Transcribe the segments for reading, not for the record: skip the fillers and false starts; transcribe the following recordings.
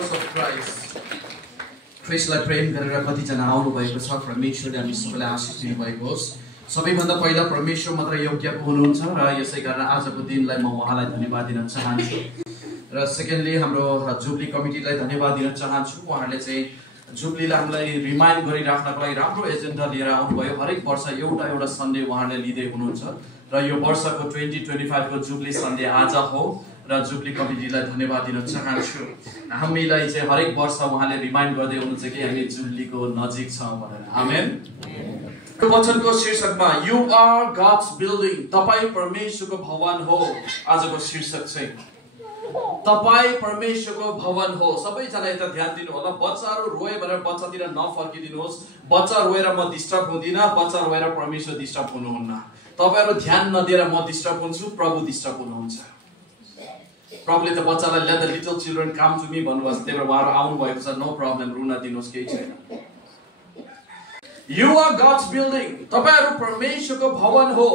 of Christ. ख्रिस्टलाई प्रेम गरेर कतिजना आउनु भएको छ। परमेश्वरले हामी सबैलाई आशिष दिनु भएको होस्। सबैभन्दा पहिला परमेश्वर मात्र योग्यको हुनुहुन्छ र यसै कारण आजको दिनलाई म उहाँलाई धन्यवाद दिन चाहन्छु। र सेकेन्डली हाम्रो जुबली कमिटीलाई धन्यवाद दिन चाहन्छु। उहाँहरूले चाहिँ जुबलीलाई हामीलाई रिमाइन्ड गरिराख्नको लागि राम्रो एजेन्डा लिएर आउनुभयो। हरेक वर्ष एउटा सन्डे उहाँहरूले लिँदै हुनुहुन्छ र यो वर्षको 2025 को जुबली सन्डे आज हो र जुबली कमिटीलाई धन्यवाद दिन चाहन्छु। हामीलाई चाहिँ हरेक वर्ष उहाँले रिमाइन्ड गर्दै हुनुहुन्छ कि हामी जुबलीको नजिक छौँ भनेर। आमेन। यो वचनको शीर्षकमा यु आर गॉड्स बिल्डिङ, तपाईं परमेश्वरको भवन हो। आजको शीर्षक चाहिँ तपाईं परमेश्वरको भवन हो। सबैजना यता ध्यान दिनु होला। बच्चाहरू रोए भनेर बच्चातिर नफर्किदिनुहोस्। बच्चा रोएर म डिस्टर्ब हुँदिन, बच्चा रोएर परमेश्वर डिस्टर्ब हुनुहुन्न। तपाईहरु ध्यान नदिएर म डिस्टर्ब हुन्छु, प्रभु डिस्टर्ब हुनुहुन्छ। प्रभुले त बच्चालाई let the little children come to me भन्नुभएको छ। त्यही भएर उहाँहरू आउनु भएको छ। नो प्रब्लम, रुन दिनुहोस्, केही छैन। यु आर गॉड्स बिल्डिङ, तपाईहरु परमेश्वरको भवन हो।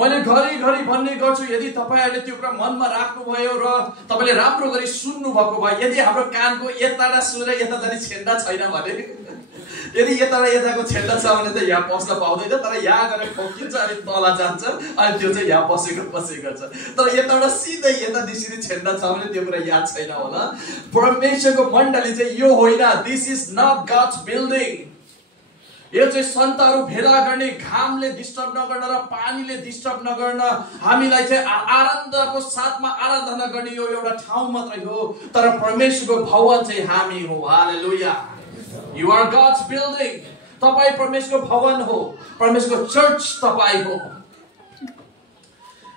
मैले घरिघरि भन्ने गर्छु, यदि तपाईहरुले त्यो कुरा मनमा राख्नुभयो र तपाईले राम्रो गरी सुन्नु भएको भए, यदि हाम्रो कानको यताडा सुनेर यताधरि छेन्डा छैन भने, यदि यताडा यताको छेन्डा छ भने त यहाँ पस्न पाउँदैन, तर यहाँ गएर ठोकिन्छ अनि तल जान्छ, अनि त्यो चाहिँ यहाँ पसेको छ। तर यताबाट सिधै यता दिशेले छेन्डा छ भने त्यो कुरा याद छैन होला। परमेश्वरको मण्डली चाहिँ यो होइन। This is not God's building. यो चाहिँ सन्तहरू भेला गर्ने, घामले डिस्टर्ब नगर्न र पानीले डिस्टर्ब नगर्न, हामीलाई चाहिँ आनन्दको साथमा आराधना गर्ने यो एउटा ठाउँ मात्रै हो। तर परमेश्वरको भवन चाहिँ हामी हो। हालेलुया। You are God's building. तपाईं परमेश्वरको भवन हो। परमेश्वरको चर्च तपाईं हो।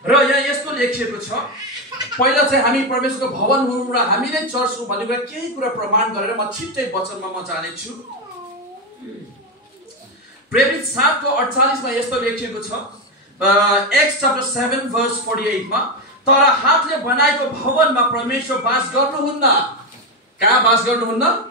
र यहाँ यस्तो लेखिएको छ, पहिला चाहिँ हामी परमेश्वरको भवन हौं र हामी नै चर्च हौं भन्ने कुरा केही कुरा प्रमाण गरेर म छिट्टै वचनमा म जानेछु। प्रेरित 7 को 48 मा यस्तो लेखिएको छ, एक्स चैप्टर 7 verse 48 मा, तर हातले बनाएको भवनमा परमेश्वर वास गर्नुहुन्न। कहाँ वास गर्नुहुन्न?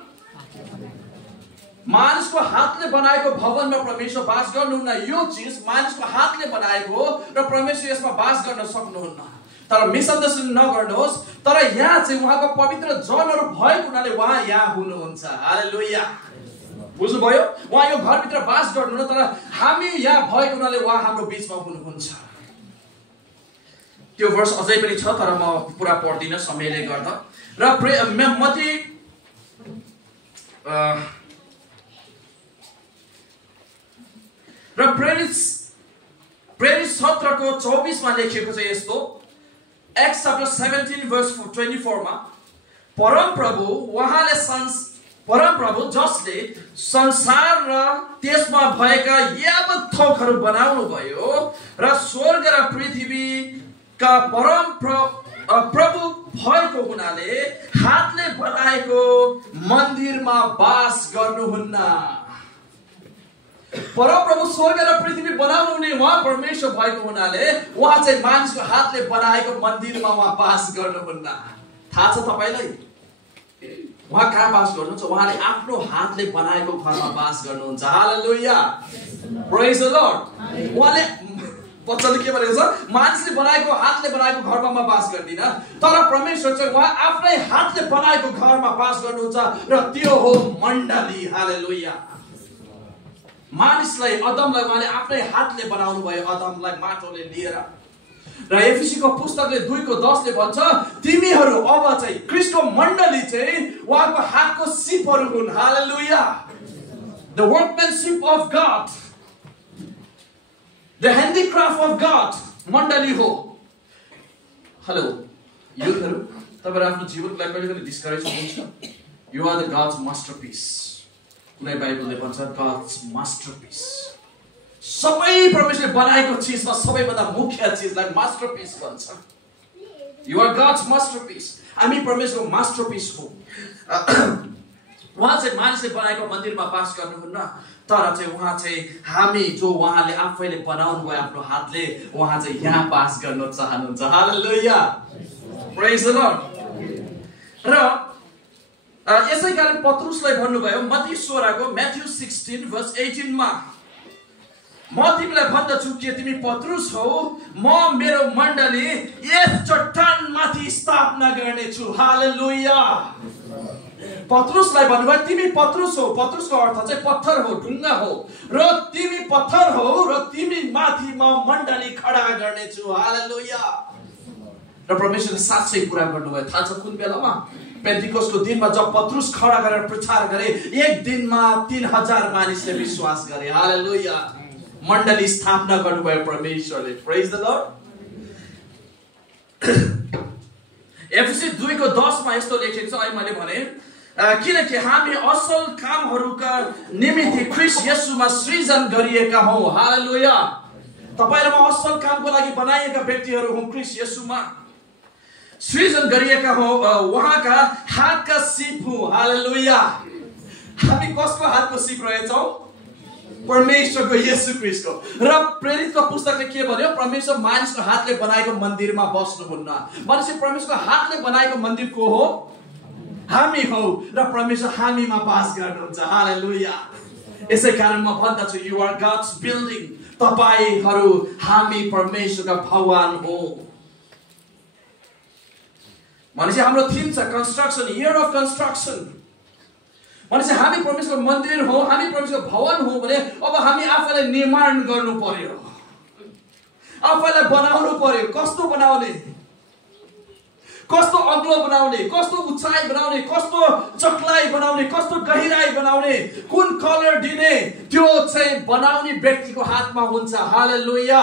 मानिसको हातले बनाएको भवनमा परमेश्वर वास गर्नुहुन्न। यो चीज मानिसको हातले बनाएको हो र परमेश्वर यसमा वास गर्न सक्नुहुन्न। तर मिसअन्डरस्ट्यान्डिङ नगर्नुहोस्, तर यहाँ चाहिँ उहाँको पवित्र जनहरू भएको हुनाले उहाँ यहाँ हुनुहुन्छ। हालेलुया। बुझ्नुभयो? उहाँ यो घरभित्र वास गर्नुहुन्न, तर हामी यहाँ भएको हुनाले उहाँ हाम्रो बीचमा हुनुहुन्छ। त्यो वर्ष अझै पनि छ, तर म पुरा पढ्दिन समयले गर्दा। र मती र प्रेरित 17 को 24 मा लेखिएको छ यस्तो, एक्स चैप्टर 17 verse 24 मा, परमप्रभु जसले संसार र त्यसमा भएका यावत थोकहरू बनाउनु भयो र स्वर्ग र पृथ्वीका प्रभु भएको हुनाले हातले बनाएको मन्दिरमा वास गर्नुहुन्न। परमप्रभु स्वर्ग र पृथ्वी बनाउनु हुने उहाँ परमेश्वर भएको हुनाले उहाँ चाहिँ मानिसको हातले बनाएको मन्दिरमा उहाँ वास गर्नुहुन्न। थाहा छ तपाईलाई उहाँ कहाँ वास गर्नुहुन्छ? उहाँले आफ्नो हातले बनाएको घरमा वास गर्नुहुन्छ। हालेलुया। Praise the lord. उहाँले वचनले के भनेको छ? मानिसले बनाएको हातले बनाएको घरमा म वास गर्दिन, तर परमेश्वर चाहिँ उहाँ आफ्नै हातले बनाएको घरमा वास गर्नुहुन्छ र त्यो हो मण्डली। हालेलुया। मानिसलाई, अदमलाई उहाँले आफ्नै हातले बनाउनु भयो, अदमलाई माटोले लिएर। र एफिसीको पुस्तकले 2 को 10 ले भन्छ, तिमीहरू अब चाहिँ ख्रीष्टको मण्डली चाहिँ उहाँको हातको सिपहरू हुन्। Hallelujah. The workmanship of God, the handicraft of God मण्डली हो। हेलो युथहरू, तपाईहरु आफ्नो जीवनलाई कहिले कहिले डिस्करेज हुनुहुन्छ? You are the God's masterpiece. कुनै बाइबलले भन्छ गॉड्स मास्टरपिस। सबै परमेश्वरले बनाएको चीजमा सबैभन्दा मुख्य चीजलाई मास्टरपिस भन्छ। You are God's masterpiece. हामी परमेश्वरको मास्टरपिस हो। उहाँ चाहिँ मानिसले बनाएको मन्दिरमा वास गर्नुहुन्न, तर चाहिँ उहाँ चाहिँ हामी जो उहाँले आफैले बनाउनु भयो आफ्नो हातले, उहाँ चाहिँ यहाँ वास गर्न चाहनुहुन्छ। हालेलुया। Praise the lord. र यसै कारण पत्रुसलाई भन्नुभयो मत्ती 16 को म्याथ्यु 16 verse 18 मा, म तिमीलाई भन्दछु कि तिमी पत्रुस हौ, म मेरो मण्डली यस चट्टानमाथि स्थापना गर्नेछु। हालेलुया। पत्रुसलाई भन्नुभयो तिमी पत्रुस हौ। पत्रुसको अर्थ चाहिँ पत्थर हो, ढुङ्गा हो, र तिमी पत्थर हौ र तिमी माथि म मण्डली खडा गर्नेछु। हालेलुया। र परमेश्वरले साँच्चै कुरा गर्नुभयो। थाहा छ कुन बेलामा? पेन्टिकोस्टको दिनमा जब पत्रुस खडा गरेर प्रचार गरे, एक दिनमा 3000 मानिसले विश्वास गरे। हालेलुया। मण्डली स्थापना गर्नुभयो परमेश्वरले। प्रेज द लर्ड। एफएसी 2:10 मा यस्तो लेखेको छ, अहिले मैले भने किनकि हामी असल कामहरूका निमित्त ख्रीष्ट येशूमा सृजन गरिएका हौं। हालेलुया। तपाईँ र म असल कामको लागि बनाइएका व्यक्तिहरू हौं। ख्रीष्ट येशूमा सृजन गरिएका हौं, उहाँका हातका सिप हौं। हालेलुया। हामी कसको हातको सिप रहेछौं? परमेश्वरको, येशू ख्रीष्टको। र प्रेरितको पुस्तकले के भन्यो? परमेश्वर मानिसको हातले बनाएको मन्दिरमा बस्नुहुन्न। भनेपछि परमेश्वरको हातले बनाएको मन्दिर को हो? हामी हौ। र परमेश्वर हामीमा वास गर्नुहुन्छ। हालेलुया। यसै कारण म भन्दछु यु आर गॉड्स बिल्डिङ। तपाईहरू हामी परमेश्वरका भवन हो। भनेपछि हाम्रो थीम छ कन्स्ट्रक्सन, इयर अफ कन्स्ट्रक्सन। भनेपछि हामी परमेश्वरको मन्दिर हो, हामी परमेश्वरको भवन हो भने अब हामी आफैलाई निर्माण गर्नु पर्यो, आफैलाई बनाउनु पर्यो। कस्तो बनाउने? कस्तो अग्लो बनाउने, कस्तो उचाइ बनाउने, कस्तो चक्लाई बनाउने, कस्तो गहिराई बनाउने, कुन कलर दिने, त्यो चाहिँ बनाउने व्यक्तिको हातमा हुन्छ। Hallelujah.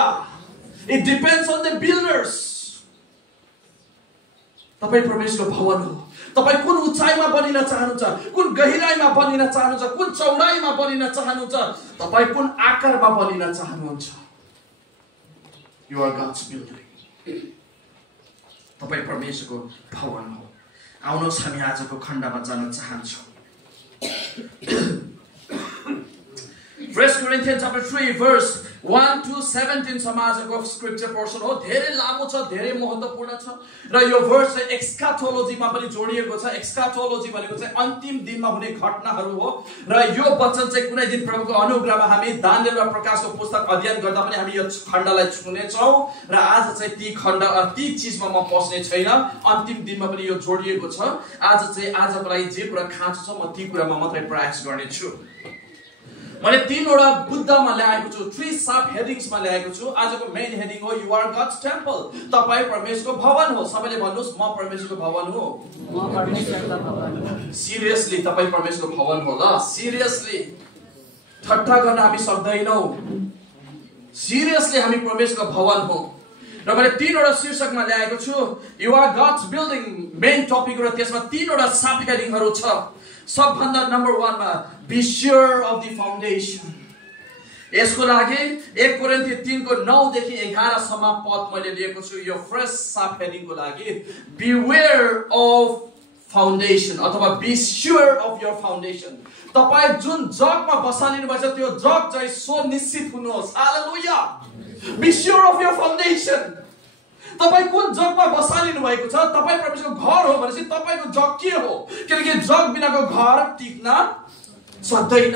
It depends on the builders. तपाईँ परमेश्वरको भवन हो। तपाईँ कुन उचाइमा बनिन चाहनुहुन्छ, कुन गहिराईमा बनिन चाहनुहुन्छ, कुन चौडाइमा बनिन चाहनुहुन्छ, तपाईँ कुन आकारमा बनिन चाहनुहुन्छ। You are God's building. तपाईँ परमेश्वरको भवन हो। आउनुहोस् हामी आजको खण्डमा जान चाहन्छौँ। 1 Corinthians chapter 3 verse 1 to 17 समाजको स्क्रिप्चर पोर्सन हो। धेरै लामो छ, धेरै महत्त्वपूर्ण छ र यो वर्स चाहिँ एक्सकाटोलोजीमा पनि जोडिएको छ। एक्सकाटोलोजी भनेको चाहिँ अन्तिम दिनमा हुने घटनाहरू हो र यो वचन चाहिँ कुनै दिन प्रभुको अनुग्रहमा हामी दानियल र प्रकाशको पुस्तक अध्ययन गर्दा पनि हामी यो खण्डलाई छुनेछौँ र आज चाहिँ ती चिजमा म पस्ने छैन। अन्तिम दिनमा पनि यो जोडिएको छ। आज चाहिँ आजको लागि जे कुरा खाँचो छ म ती कुरामा मात्रै प्रयास गर्नेछु। मैले 3वटा बुद्धमा ल्याएको छु, 3 सब हेडिङ्समा ल्याएको छु। आजको मेन हेडिङ हो यु आर गॉड्स टेम्पल। तपाईँ परमेश्वरको भवन हो। सबैले भन्नुहोस् म परमेश्वरको भवन हो। म परमेश्वरको भवन हो। सिरियसली तपाईँ परमेश्वरको भवन हो। ल सिरियसली ठट्टा गर्न हामी सक्दैनौँ। सिरियसली हामी परमेश्वरको भवन हो। र मैले 3वटा शीर्षकमा ल्याएको छु you are God's building main topic र त्यसमा 3वटा सब हेडिङहरू छ। सबभन्दा नम्बर 1 मा be sure of the foundation. यसको लागि 1 कोरिन्थी 3:9 देखि 11 सम्म पद मैले लिएको छु। यो फ्रेश सब हेडिङको लागि बिवेयर अफ फाउन्डेसन अथवा be sure of your foundation. तपाईँ जुन जगमा बसालिनु भएको छ त्यो जग चाहिँ सुनिश्चित हुनुहोस्। Hallelujah. Be sure of your foundation. तपाईँ कुन जगमा बसालिनु भएको छ? तपाईँ परमेश्वरको घर हो भनेपछि तपाईँको जग के हो? किनकि जग बिनाको घर टिक्न सक्दैन।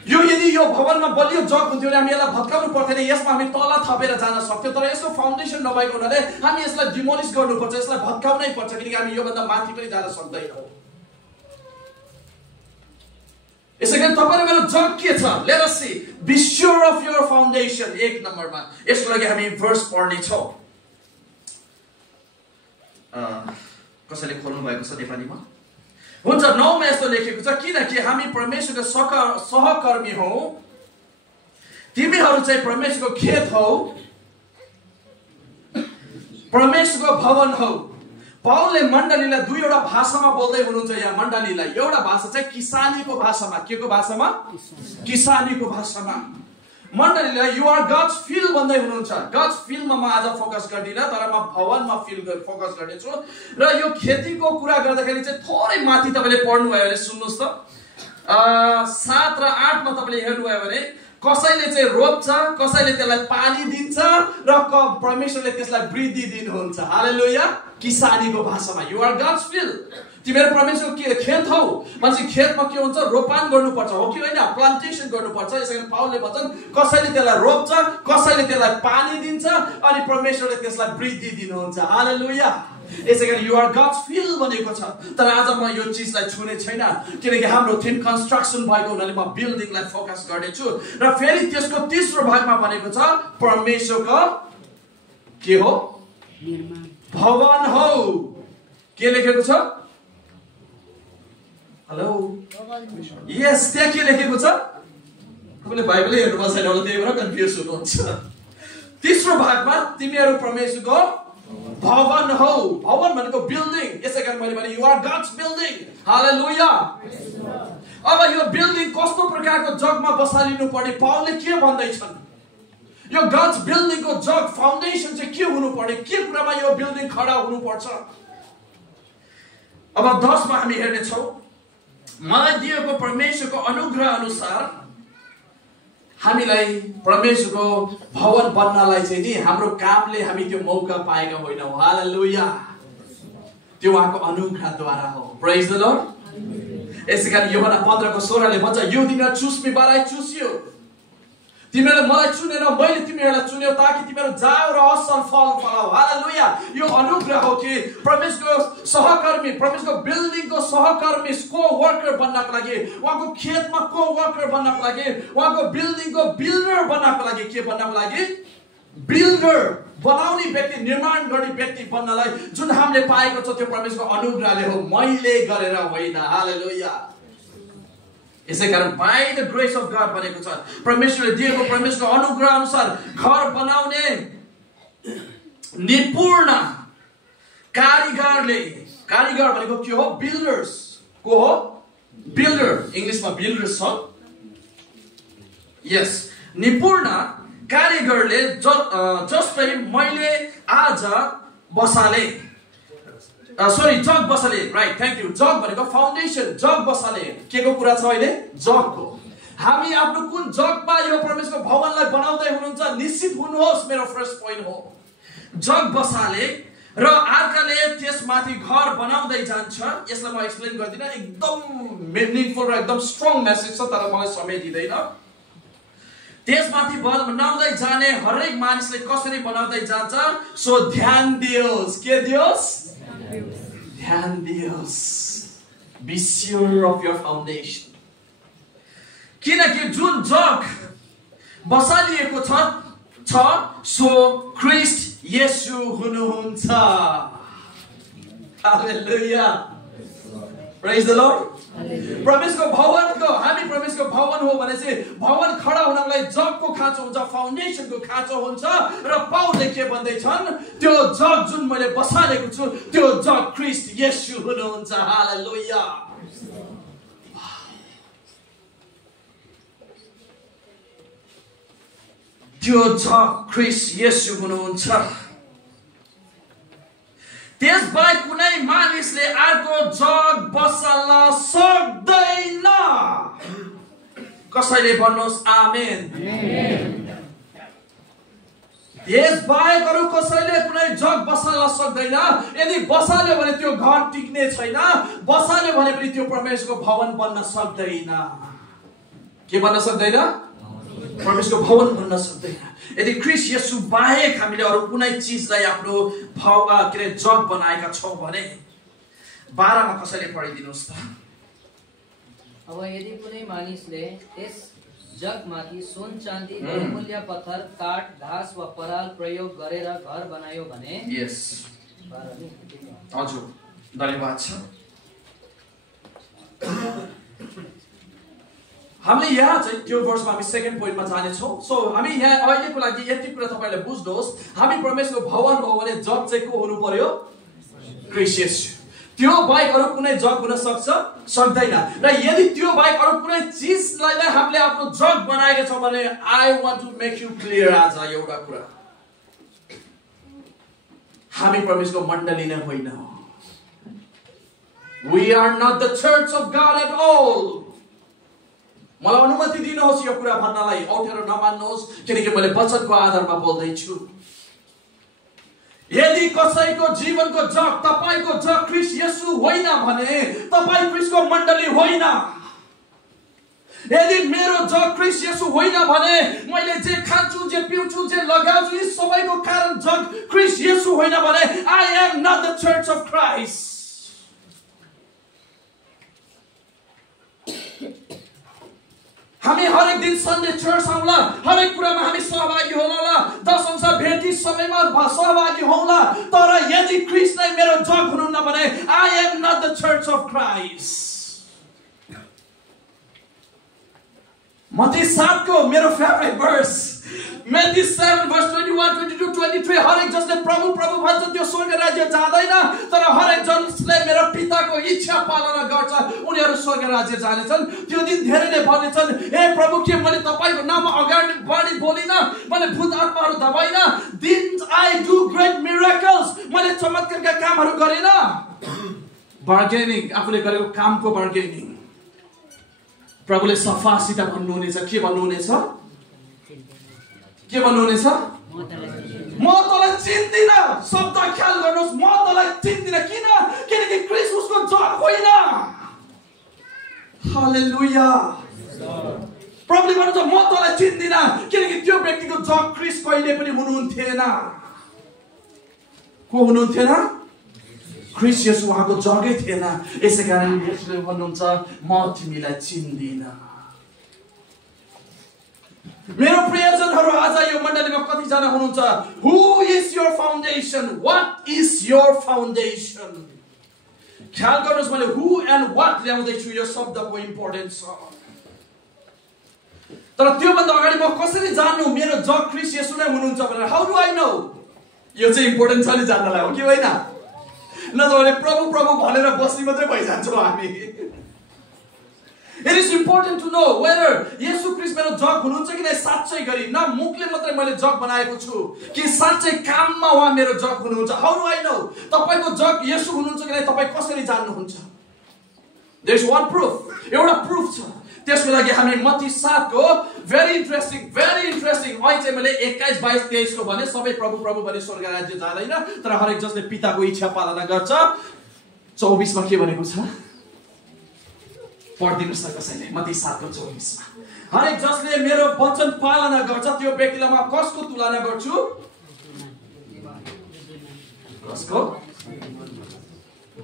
यो यदि यो भवनमा बलियो जग हुन्थ्यो भने हामी यसलाई भत्काउनु पर्थेन, यसमा हामी तल थपेर जान सक्थ्यौँ। तर यसको फाउन्डेसन नभएको हुनाले हामी यसलाई डिमोलिस गर्नुपर्छ, यसलाई भत्काउनै पर्छ किनकि हामी योभन्दा माथि पनि जान सक्दैनौँ। यसैगरी तपाईँ र मेरो जग के छ? Let us see be sure of your foundation. 1 नम्बरमा यसको लागि हामी भर्स पढ्ने छौँ। कसैले खोल्नु भएको छ नेपालीमा? हुन्छ। 9 मा यस्तो लेखेको छ किनकि हामी परमेश्वरको सहकर्मी हौ, तिमीहरू चाहिँ परमेश्वरको खेत हौ, परमेश्वरको भवन हौ। पाउलले मण्डलीलाई 2वटा भाषामा बोल्दै हुनुहुन्छ। यहाँ मण्डलीलाई एउटा भाषा चाहिँ किसानीको भाषामा, के को भाषामा? किसानीको भाषामा मण्डलीलाई यु आर गॉड्स फिल्ड भन्दै हुनुहुन्छ। गॉड्स फिल्डमा म आज फोकस गर्दिनँ, तर म भवनमा फोकस गर्नेछु। र यो खेतीको कुरा गर्दाखेरि चाहिँ थोरै माथि तपाईँले पढ्नुभयो भने सुन्नुहोस् त। 7 र 8 मा तपाईँले हेर्नुभयो भने कसैले चाहिँ रोप्छ, कसैले त्यसलाई पानी दिन्छ र परमेश्वरले त्यसलाई वृद्धि दिनुहुन्छ। हालेलुया। किसानीको भाषामा यु आर गॉड्स फिल्ड। तिमीहरू परमेश्वरको के खेत हौ। मान्छे खेतमा के हुन्छ, रोपन गर्नुपर्छ हो कि होइन, प्लान्टेसन गर्नुपर्छ। यसैकारण पाउलले भन्छन् कसैले त्यसलाई रोप्छ, कसैले त्यसलाई पानी दिन्छ अनि परमेश्वरले त्यसलाई वृद्धि दिनुहुन्छ। हालेलुया। यसैकारण यु आर गॉड्स फिल्ड भनेको छ। तर आज म यो चीजलाई छुने छैन किनकि हाम्रो थिम कन्स्ट्रक्सन भएको हुनाले म बिल्डिङलाई फोकस गर्नेछु। र फेरि त्यसको तेस्रो भागमा भनेको छ परमेश्वरको के हो, भवन हो। के लेखेको छ? हेलो, यस, त्यहाँ के लेखेको छ? तपाईँले बाइबलै हेर्नु भएको छैन होला, त्यही भएर कन्फ्युज हुनुहुन्छ। तेस्रो भागमा तिमीहरू परमेश्वरको भवन हो। भवन भनेको बिल्डिङ। यसैकारण मैले भने यु आर गॉड्स बिल्डिङ। हालेलुया। अब यो बिल्डिङ कस्तो प्रकारको जगमा बसालिनु पर्ने, पाउलले के भन्दैछन्? यो गॉड्स बिल्डिङको जग फाउन्डेसन चाहिँ के हुनु पर्ने, के कुरामा यो बिल्डिङ खडा हुनु पर्छ? अब 10 मा हामी हेर्ने छौं। मलाई दिएको परमेश्वरको अनुग्रह अनुसार हामीलाई परमेश्वरको भवन बन्नलाई चाहिँ नि हाम्रो कामले हामी त्यो मौका पाएका होइनौं। हालेलुया। त्यो उहाँको अनुग्रहद्वारा हो। प्रेज द लर्ड। यसैकारण यूहन्ना 15 को 16 ले भन्छ यो दिन चुस मी बाराई चुस्यो। तिमीहरूले मलाई चुनेर मैले तिमीहरूलाई चुन्यो ताकि तिमीहरू जाओ र असल फल फलाओ। हालेलुया। यो अनुग्रह हो कि परमेश्वरको सहकर्मी, परमेश्वरको बिल्डिङको सहकर्मी, को वर्कर बन्नको लागि, उहाँको खेतमा को वर्कर बन्नको लागि, उहाँको बिल्डिङको बिल्डर बन्नको लागि, के बन्नको लागि? बिल्डर, बनाउने व्यक्ति, निर्माण गर्ने व्यक्ति बन्नलाई जुन हामीले पाएको छ त्यो परमेश्वरको अनुग्रहले हो, मैले गरेर होइन। हालेलुया। यसैकारण by the grace of God भनेको छ। परमेश्वरले दिएको परमेश्वरको अनुग्रह अनुसार घर बनाउने निपुण कारीगरले, कारीगर भनेको के हो? बिल्डर्स को हो? बिल्डर, इंग्लिशमा बिल्डर्स छ। यस, निपुण कारीगरले जस्तै मैले आज बसाले, जग बसाले, राइट, थ्याङ्क यू। जग भनेको फाउन्डेसन, जग बसाले। के को कुरा छ अहिले? जगको। हामी आफ्नो कुन जगमा यो परमेश्वरको भवनलाई बनाउँदै हुनुहुन्छ निश्चित हुनुहोस्, मेरो फर्स्ट पोइन्ट हो। जग बसाले र अर्काले त्यसमाथि घर बनाउँदै जान्छ। यसलाई म एक्सप्लेन गर्दिन, एकदम मिनिङफुल र एकदम स्ट्रङ मेसेज छ, तर मलाई समय दिँदैन। त्यसमाथि बनाउँदै जाने हरेक मानिसले कसरी बनाउँदै जान्छ सो ध्यान दियोस्। के दियोस्? ध्यान दियोस्। Be sure of your foundation. किनकि जुन जग बसालिएको छ सो ख्रीष्ट येशू हुनुहुन्छ। हालेलुया। Praise the Lord. परमेश्वरको भवनको, हामी परमेश्वरको भवन हो भने चाहिँ भवन खडा हुनलाई जगको खाँचो हुन्छ, फाउन्डेसनको खाँचो हुन्छ। र पाउलले के भन्दैछन्? त्यो जग जुन मैले बसालेको छु त्यो जग ख्रीष्ट येशू हुनुहुन्छ। हालेलुया। त्यो जग ख्रीष्ट येशू हुनुहुन्छ। त्यसबाहेक कुनै मानिसले अर्को जग बसाल्न सक्दैन। कसैले भन्नुहोस् आमेन। त्यसबाहेक अरू कसैले कुनै जग बसाल्न सक्दैन। यदि बसाल्यो भने त्यो घर टिक्ने छैन, बसाल्यो भने पनि त्यो परमेश्वरको भवन बन्न सक्दैन। के बन्न सक्दैन? परमेश्वरको भवन बन्न सक्दैन। यदि ख्रीष्ट येशू बाहेक हामीले अरू कुनै चिजलाई आफ्नो जग बनाएका छौं भने 12 मा कसैले पढिदिनुहोस् त। अब यदि कुनै मानिसले त्यस जगमाथि सुन, चाँदी, बहुमूल्य पत्थर, काठ, घाँस वा पराल प्रयोग गरेर घर बनायो भने, यस, हजुर, धन्यवाद छ। हामीले यहाँ चाहिँ त्यो वर्षमा हामी सेकेन्ड पोइन्टमा जानेछौँ। सो हामी यहाँ अहिलेको लागि यति कुरा तपाईले बुझ्नुहोस्, हामी परमेश्वरको भवन हो भने जग चाहिँ को हुनु पर्यो? ख्रीष्ट येशू। त्यो बाहेक अरू कुनै जग हुन सक्छ? सक्दैन। र यदि त्यो बाहेक अरू कुनै चीजलाई नै हामीले आफ्नो जग बनाएका छौँ भने I want to make you clear आज एउटा कुरा, हामी परमेश्वरको मण्डली नै होइन। We are not the church of God at all. मलाई अनुमति दिनुहोस् यो कुरा भन्नलाई, औठेर नमान्नुहोस् किनकि मैले वचनको आधारमा बोल्दै छु। यदि कसैको जीवनको जग तपाईको जग ख्रीष्ट येशू होइन भने तपाई ख्रीष्टको मण्डली होइन। यदि मेरो जग ख्रीष्ट येशू होइन भने मैले जे खान्छु जे पिउँछु जे लगाउँछु यी सबैको कारण जग ख्रीष्ट येशू होइन भने I am not the church of Christ। हामी हरेक दिन सन्डे चर्च आउँला, हरेक कुरामा हामी सहभागी होला, दशंश भेटी सबैमा सहभागी होला, तर यदि ख्रीष्ट नै मेरो जग हुनुहुन्न भने I am not the church of Christ। Matthew 7 को मेरो फेभरेट वर्स, Matthew 7 verse 21, 22, 23 हरेक जसले प्रभु प्रभु भन्छ त्यो स्वर्ग राज्य जाँदैन, तर हरेक जसले मेरो पिताको इच्छा पालना गर्छ उनीहरू स्वर्ग राज्य जानेछन्। त्यो दिन धेरैले भनेछन् हे प्रभु के मैले तपाईको नाममा अगाडि बढी बोलिन, मैले भूत आत्माहरू दबाइन, didn't I do great miracles, मैले चमत्कारका कामहरू गरेन। बार्गेनिङ, आफूले गरेको कामको बार्गेनिङ। प्रभुले सफासित भन्नुहुनेछ, के भन्नुहुनेछ? के भन्नुहुनेछ? म तँलाई चिन्दिन। शब्द ख्याल गर्नुहोस्, म तँलाई चिन्दिन। किन? किनकि ख्रीष्ट उसको जग होइन। हालेलुया। प्रभुले भन्नुहुन्छ म तँलाई चिन्दिन किनकि त्यो व्यक्तिको जग ख्रीष्ट कहिले पनि हुनुहुन्थेन। को हुनुहुन्थेन? ख्रीष्ट येशू उहाँको जगै थिएन। यसैकारण येशूले भन्नुहुन्छ म तिमीलाई चिन्दिन। मेरो प्रियजनहरू आज यो मण्डलीमा कति जना हुनुहुन्छ? Who is your foundation? What is your foundation? ख्याल गर्नुहोस्, मैले who and what ल्याउँदैछु, यो शब्दको इम्पोर्टेन्स छ। तर त्योभन्दा अगाडि म कसरी जान्नु मेरो जग ख्रीष्ट येशू नै हुनुहुन्छ भनेर? How do I know? यो चाहिँ इम्पोर्टेन्ट छ नि जान्नलाई, हो कि होइन? नत्र भने प्रभु प्रभु भनेर बस्ने मात्रै भइजान्छौँ हामी। It is important to know whether येशू ख्रीष्ट मेरो जग हुनुहुन्छ कि नै साँच्चै गरी, न मुखले मात्रै मैले जग बनाएको छु कि साँच्चै काममा उहाँ मेरो जग हुनुहुन्छ। How do I know? तपाईको जग येशू हुनुहुन्छ कि नै तपाई कसरी जान्नुहुन्छ? There is one proof, एउटा प्रुफ छ। त्यसको लागि हामी मत्ती 7 को very interesting अहिले चाहिँ मैले 21, 22, 23 को भने सबै प्रभु प्रभु भने स्वर्ग राज्य जाँदैन, तर हरेक जसले पिताको इच्छा पालना गर्छ। 24 मा के भनेको छ? पढ्दिनुस् न कसैले, मत्ती 7 को 24 मा। हरेक जसले मेरो वचन पालना गर्छ त्यो व्यक्तिलाई म कसको तुलना गर्छु? कसको?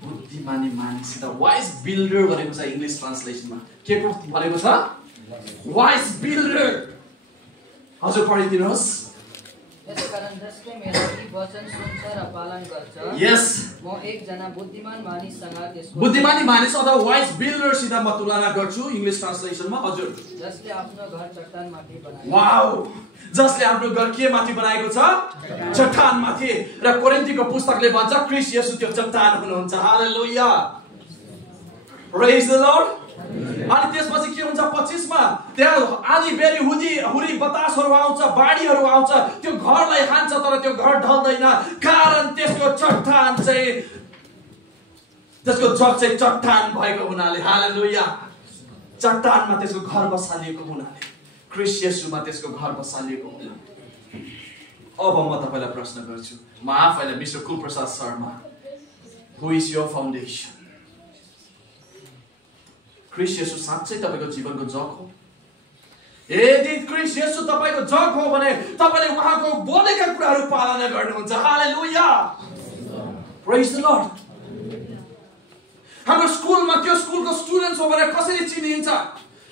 बुद्धिमानी मानिस। द वाइज बिल्डर भनेको छ इंग्लिश ट्रान्सलेसनमा। के भनेको छ? Wise builder. हजुर पढिदिनुहोस्। यसकारण जसले मेरो यी वचन सुन्छ र पालन गर्छ, यस, म एकजना बुद्धिमान मानिससँग त्यसको बुद्धिमानी मानिस अथवा वाइज बिल्डरसित म तुलना गर्छु इंग्लिश ट्रान्सलेसनमा। हजुर, जसले आफ्नो घर चट्टानमाथि बनायो। वाउ, जसले आफ्नो घर के माथि बनाएको छ? चट्टान माथि। र कोरिन्थीको पुस्तकले भन्छ ख्रीष्ट येशू त्यो चट्टान हुनुहुन्छ। Hallelujah, praise the lord. अनि त्यसपछि के हुन्छ? 25 मा त्यहाँ आधी बेरी हुरी बतासहरू आउँछ, बाढीहरू आउँछ, त्यो घरलाई हान्छ तर त्यो घर ढल्दैन, कारण त्यसको चट्टान चाहिँ त्यसको जग चाहिँ चट्टान भएको हुनाले। हालेलुया, चट्टानमा त्यसको घर बसालिएको हुनाले, ख्रीष्ट येशूमा त्यसको घर बसालिएको हुनाले। अब म तपाईलाई प्रश्न गर्छु, म आफैलाई mister Kulprasad Sharma, who is your foundation? ख्रीष्ट येशू साँच्चै तपाईको जीवनको जग हो? यदि ख्रीष्ट येशू तपाईको जग हो भने तपाईले उहाँको बोलेका कुराहरू पालना गर्नुहुन्छ। हालेलुया, प्रेज द लर्ड। हाम्रो स्कुलमा त्यो स्कुलको स्टुडेन्ट्स हो भनेर कसरी चिनिन्छ?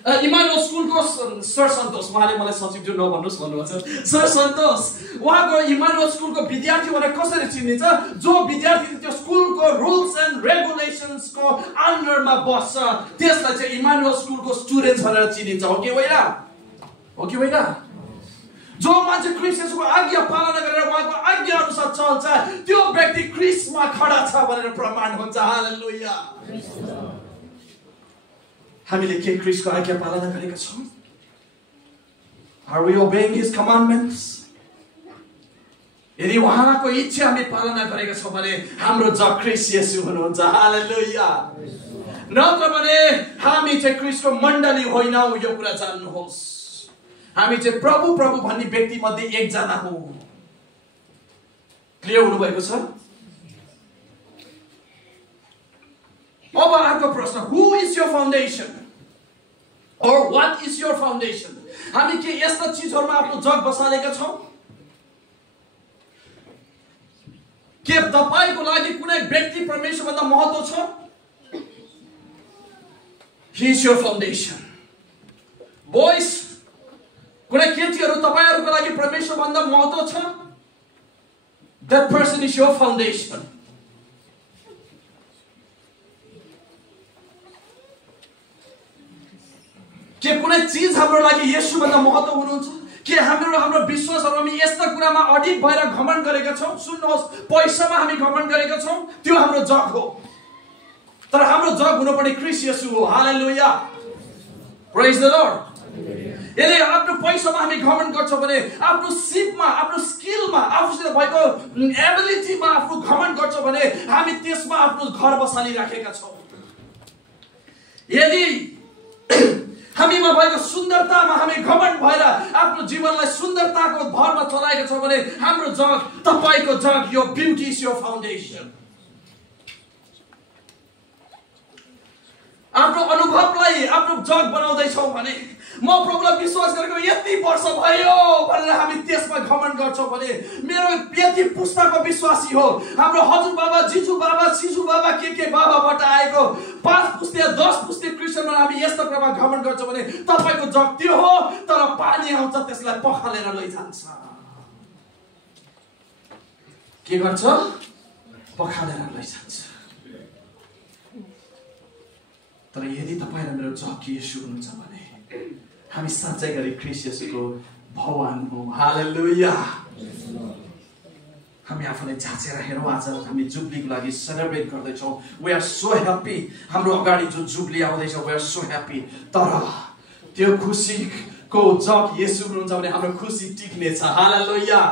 इमानुएल स्कुलको सर सन्तोष, उहाँले मलाई सचिवज्यू नभन्नुहोस् भन्नुहुन्छ, सर सन्तोष उहाँको इमानुएल स्कुलको विद्यार्थी भनेर कसरी चिनिन्छ? जो विद्यार्थी त्यो स्कुलको रुल्स एन्ड रेगुलेसन्सको अन्डरमा बस्छ त्यसलाई चाहिँ इमानुएल स्कुलको स्टुडेन्ट्स भनेर चिनिन्छ। हो कि होइन? हो कि होइन? जो मान्छे ख्रीष्ट येशूको आज्ञा पालना गरेर उहाँको आज्ञा अनुसार चल्छ त्यो व्यक्ति ख्रीष्टमा खडा छ भनेर प्रमाण हुन्छ। हालेलुया। हामीले के ख्रीष्टको आज्ञा पालना गरेका छौं? Are we obeying his commandments? यदि उहाँको इच्छा हामी पालना गरेका छौं भने हाम्रो जग ख्रीष्ट येशू हुनुहुन्छ। हालेलुया। नत्र भने हामी चाहिँ ख्रीष्टको मण्डली होइनौं, यो कुरा जान्नुहोस्। हामी चाहिँ प्रभु प्रभु भन्ने व्यक्ति मध्ये एकजना हौ। क्लियर हुनुभएको छ? अब अर्को प्रश्न, who is your foundation or what is your foundation? हामी के यस्ता चीजहरुमा आफ्नो जग बसालेका छौं? के तपाईको लागि कुनै व्यक्ति परमेश्वर भन्दा महत्त्व छ? He is your foundation. Boys, कुनै केटीहरु तपाईहरुको लागि परमेश्वर भन्दा महत्त्व छ? That person is your foundation. के कुनै चीज हाम्रो लागि येशू भन्दा महत्त्व हुनुहुन्छ? के हाम्रो विश्वासहरु हामी यस्ता कुरामा अडिग भएर घमण्ड गरेका छौं? सुन्नुहोस्, पैसामा हामी घमण्ड गरेका छौं, त्यो हाम्रो जग हो। तर हाम्रो जग हुनुपर्ने ख्रीष्ट येशू हो। हालेलुया, प्रेज द लर्ड। यदि आफ्नो पैसामा हामी घमण्ड गर्छौं भने, आफ्नो सिपमा, आफ्नो स्किलमा, आफूसित भएको एबिलिटीमा आफ्नो घमण्ड गर्छौं भने हामी त्यसमा आफ्नो घर बसाली राखेका छौं। यदि हामीमा भएको सुन्दरतामा हामी घमण्ड भएर आफ्नो जीवनलाई सुन्दरताको भरमा चलाएका छौं भने हाम्रो जग, तपाईको जग, यो ब्युटी इज योर फाउन्डेसन। आफ्नो अनुभवलाई आफ्नो जग बनाउँदै छौं भने, म प्रभुलाई विश्वास गरेको यति वर्ष भयो भनेर हामी त्यसमा घमण्ड गर्छौं भने, मेरो यति पुस्ताको विश्वासी हो, हाम्रो हजुरबाबा, जिजु बाबा, सिजु बाबा, के बाबाबाट आएको 5 पुस्ते 10 पुस्ते क्रिस्चियनमा हामी यस्तो क्रममा घमण्ड गर्छौं भने तपाईको जग त्यो हो। तर पानी आउँछ त्यसलाई पखालेर लैजान्छ। के गर्छ? पखालेर लैजान्छ। तर यदि तपाईँ र मेरो जग येशू हुनुहुन्छ भने हामी साँच्चै गरी ख्रीष्ट येशूको भवन हो। हालेलुया। हामी आफूलाई जाँचेर हेरौँ। आज हामी जुब्लीको लागि सेलिब्रेट गर्दैछौँ। We are so happy. हाम्रो अगाडि जो जुब्ली आउँदैछ, वी आर सो ह्याप्पी। तर त्यो खुसीको जग येशू हुनुहुन्छ भने हाम्रो खुसी टिक्नेछ। हालेलुया,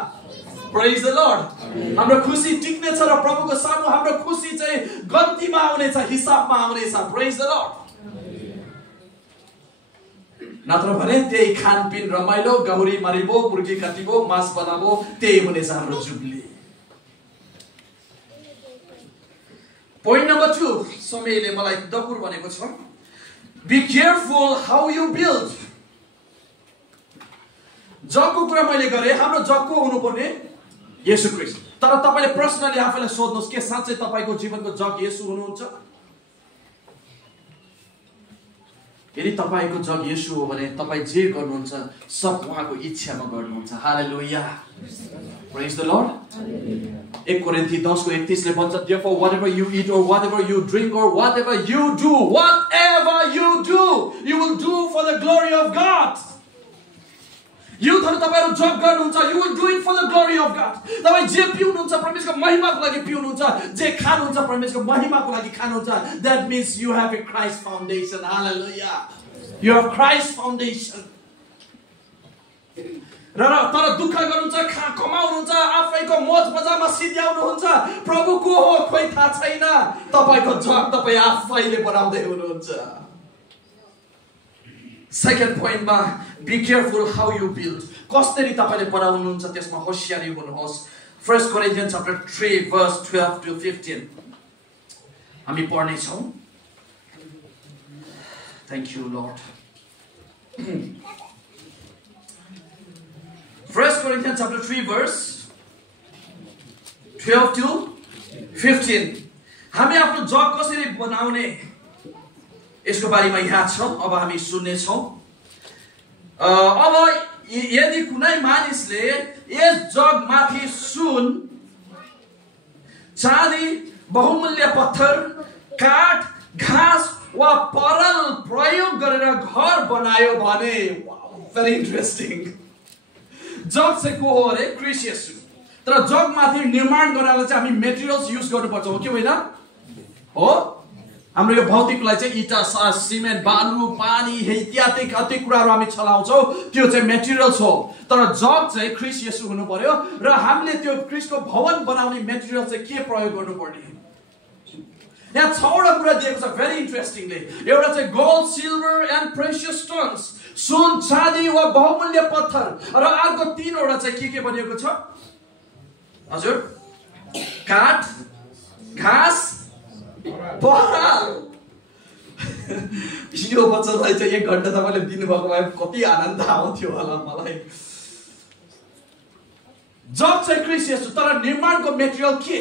प्रेज द लर्ड। हाम्रो खुसी टिक्नेछ र प्रभुको सामु हाम्रो खुसी चाहिँ गन्तीमा आउनेछ, हिसाबमा आउनेछ। प्रेज द लर्ड। नत्र भने त्यही खानपिन, रमाइलो, गहुरी मारिबो, मुर्गी काटिबो, मास बनाबो, त्यही हुनेछ हाम्रो जुब्ली। पोइन्ट नम्बर 2, समयले मलाई दकुर भनेको छ, be careful how you build. जगको कुरा मैले गरे, हाम्रो जगको हुनुपर्ने येशू ख्रीष्ट। तर तपाईले पर्सनली आफैलाई सोध्नुहोस्, के साँच्चै तपाईको जीवनको जग येशू हुनुहुन्छ? यदि तपाईको जग येशू हो भने तपाई जे गर्नुहुन्छ सब उहाँको इच्छामा गर्नुहुन्छ। हालेलुया, प्रेज द लर्ड। 1 कोरिन्थी 10:31 ले भन्छ, therefore whatever you eat or whatever you drink or whatever you do, you will do for the glory of God. युथहरु तपाईहरु जब गर्नुहुन्छ, you will do it for the glory of God. तपाई जे पिउनुहुन्छ परमेश्वरको महिमाको लागि पिउनुहुन्छ, जे खानुहुन्छ परमेश्वरको महिमाको लागि खानुहुन्छ। That means you have a Christ foundation. Hallelujah, you have Christ foundation. तर दुःख गर्नुहुन्छ, कमाउनुहुन्छ, आफैको मोज मजामा सिद्ध्याउनुहुन्छ, प्रभुको हो खोइ थाहा छैन। तपाईको जग तपाई आफैले बनाउँदै हुनुहुन्छ। सेकेन्ड पोइन्टमा, be careful how you build. कसरी तपाईले बनाउनुहुन्छ त्यसमा होशियारी हुनुहोस्। 1 कोरिन्थियन्स चैप्टर 3 verse 12 to 15 हामी पढ्ने छौं। Thank you Lord. 1 Corinthians chapter 3 verse 12 to 15 हामी आफ्नो जग कसरी बनाउने यसको बारेमा यहाँ छौं। अब हामी सुन्ने छौं। अब यदि कुनै मानिसले यस जगमाथि सुन, चाँदी, बहुमूल्य पत्थर, काठ, घाँस वा परल प्रयोग गरेर घर बनायो भने, भेरी इन्ट्रेस्टिङ। जग चाहिँ को हो अरे? ख्रीष्ट येशू। तर जगमाथि निर्माण गर्नलाई चाहिँ हामी मेटेरियल्स युज गर्नुपर्छ, हो कि होइन? हो। हाम्रो यो भौतिकलाई चाहिँ इटा, सिमेन्ट, बालु, पानी इत्यादि कति कुराहरू हामी चलाउँछौँ, त्यो चाहिँ मेटेरियल्स हो। तर जग चाहिँ ख्रीष्ट येशू हुनु पर्यो र हामीले त्यो ख्रीष्टको भवन बनाउने मेटेरियल चाहिँ के प्रयोग गर्नुपर्ने? यहाँ 6वटा कुरा दिएको छ भेरी इन्ट्रेस्टिङली। एउटा चाहिँ gold, silver and precious stones, सुन, चाँदी वा बहुमूल्य पत्थर, र अर्को 3वटा चाहिँ के भनिएको छ? हजुर, काठ, घाँस, पराल। यो वचनलाई चाहिँ 1 घण्टा तपाईँले दिनुभएको भए कति आनन्द आउँथ्यो होला मलाई। जग चाहिँ क्रिस्ट येशू, तर निर्माणको मेटेरियल के?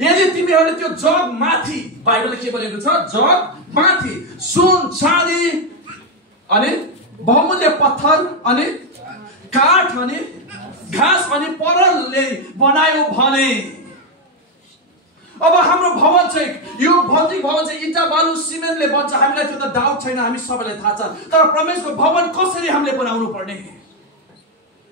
यदि तिमीहरूले त्यो जग माथि, बाइबलले के भनेको छ? जग माथि सुन, चाँदी अनि बहुमूल्य पत्थर अनि काठ अनि घाँस अनि परलले बनायो भने, अब हाम्रो भवन चाहिँ, यो भौतिक भवन चाहिँ इटा बालु सिमेन्टले बन्छ। हामीलाई त्यो त डाउट छैन, हामी सबैलाई थाहा छ। तर परमेश्वरको भवन कसरी हामीले बनाउनु पर्ने?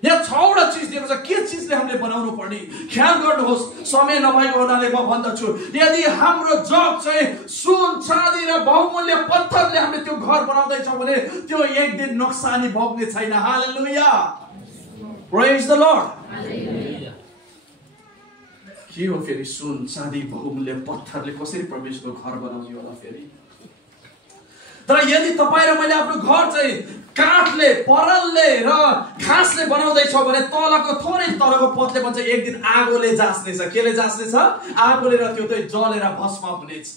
यहाँ 6 वटा चिज दिएको छ। के चिजले हामीले बनाउनु पर्ने? ख्याल गर्नुहोस्, समय नभएको हुनाले म भन्दछु, यदि हाम्रो जग चाहिँ सुन, चाँदी र बहुमूल्य पत्थरले हामीले त्यो घर बनाउँदैछौँ भने त्यो एक दिन नोक्सानी भोग्ने छैन। हालेलुया, प्रेज द लर्ड। के हो फेरि सुन, चाँदी, बहुमूल्य पत्थरले कसरी परमेश्वरको घर बनाउने होला फेरि? तर यदि तपाईँ र मैले आफ्नो घर चाहिँ काठले, परलले र घाँसले बनाउँदैछौँ भने तलको थोरै तलको पतले भन्छ एक दिन आगोले जास्नेछ। केले जास्नेछ? आगोले, र त्यो चाहिँ जलेर भस्म हुनेछ।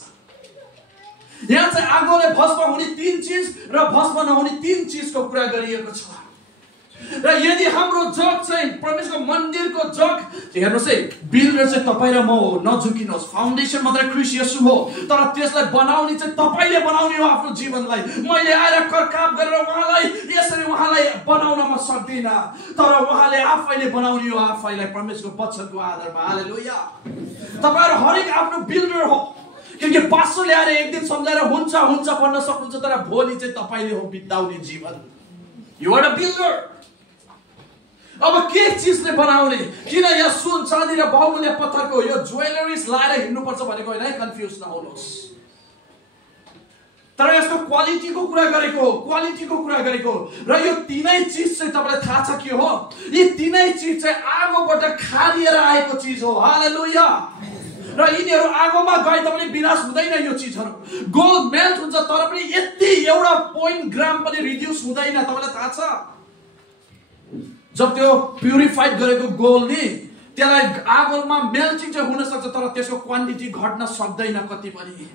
यहाँ चाहिँ आगोले भस्म हुने 3 चिज र भस्म नहुने 3 चिजको कुरा गरिएको छ। र यदि हाम्रो जग चाहिँ परमेश्वरको मन्दिरको जग, हेर्नुहोस् है, बिल्डर चाहिँ तपाईँ र म हो, नझुकिनुहोस्। फाउन्डेसन मात्रै क्रिस्ट येशू हो, तर त्यसलाई बनाउने चाहिँ तपाईँले बनाउने हो आफ्नो जीवनलाई। मैले आएर करकाप गरेर उहाँलाई बनाउन म सक्दिनँ, तर उहाँले आफैले बनाउने हो आफैलाई परमेश्वरको वचनको आधारमा। हालेलुया। तपाईँहरू हरेक आफ्नो बिल्डर हो, किनकि पास्टरले आएर एक दिन सम्झाएर हुन्छ भन्न सक्नुहुन्छ, तर भोलि चाहिँ तपाईँले हो बिताउने जीवन। You are a builder. अब के चिजले बनाउने? किन यहाँ सुन, चाँदी र बहुमूल्य पत्थरको यो ज्वेलरिज लाएर हिँड्नुपर्छ भनेको होइन है, कन्फ्युज नहुनुहोस्। तर यसको क्वालिटीको कुरा गरेको र यो तीनै चिज चाहिँ तपाईँलाई थाहा छ के हो? यी तीनै चिज चाहिँ आगोबाट खारिएर आएको चिज हो। हालेलुया। र यिनीहरू आगोमा गए पनि विनाश हुँदैन। यो चिजहरू गोल्ड मेल्ट हुन्छ, तर पनि यति एउटा 0.1 ग्राम पनि रिड्युस हुँदैन। तपाईँलाई थाहा छ? जब त्यो प्युरिफाइड गरेको गोल्ड नि, त्यसलाई आगोमा मेल्टिङ चाहिँ हुन सक्छ, तर त्यसको क्वान्टिटी घट्न सक्दैन कति पनि।